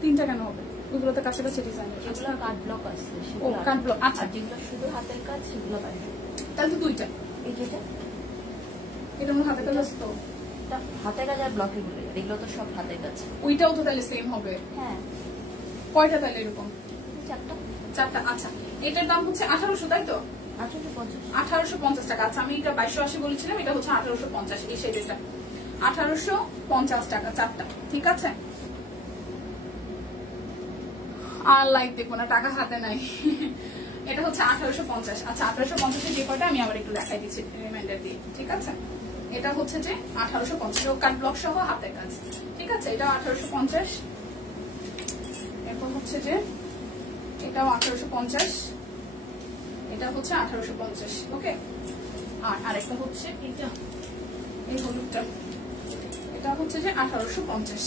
তিনটা কেন হবে? ওইগুলোতে কাছাকাছি ডিজাইন, এগুলো কাট ব্লক আছে। ও কাট ব্লক, আচ্ছা। যেগুলো শুধু হাতের কাজ সেগুলো বাইরে। তাহলে তো দুইটা। এই যেটা, এটা মনে হাতের কাজ আছে তো? হাতের কাজ আর ব্লকে বলে, এগুলো তো সব হাতের কাজ। ওইটাও তো তাহলে সেম হবে? হ্যাঁ। কয়টা তাহলে এরকম? চারটা। চারটা, আচ্ছা। এটার দাম হচ্ছে 1800, তাই তো? 1850 টাকা। আচ্ছা, আমি এটা 2280 বলেছিলাম, এটা হচ্ছে 1850। এই শেডেরটা 1850 টাকা চারটা, ঠিক আছে। আর লাইক দেখবো না, টাকা হাতে নাই। এটা হচ্ছে 1850। আচ্ছা, 1850 যে কয়টা আমি আবার একটু দেখাই দিচ্ছি রিমাইন্ডার দিয়ে, ঠিক আছে। এটা হচ্ছে যে 1850, কাট ব্লক সহ হাতের কাজ, ঠিক আছে। এটা 1850। এরপর হচ্ছে যে এটাও 1850, এটা হচ্ছে 1850, ওকে। আর আরেকটা হচ্ছে এটা, এই হলুদটা, এটা হচ্ছে যে 1850।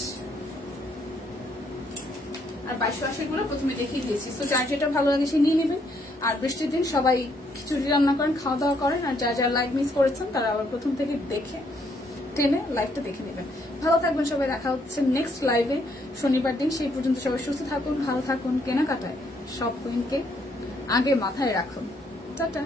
আর 2280 গুলো প্রথমে দেখিয়ে দিয়েছি। তো যার যেটা ভালো লাগে সে নিয়ে নেবেন। আর বৃষ্টির দিন সবাই খিচুড়ি রান্না করেন, খাওয়া দাওয়া করেন, আর যা যা লাইভ মিস করেছেন তারা আবার প্রথম থেকে দেখে টেনে লাইভটা দেখে নেবেন। ভালো থাকবেন সবাই, দেখা হচ্ছে নেক্সট লাইভে শনিবার দিন। সেই পর্যন্ত সবাই সুস্থ থাকুন, ভালো থাকুন, কেনাকাটায় সব কুইনকে আগে মাথায় রাখুন। টাটা।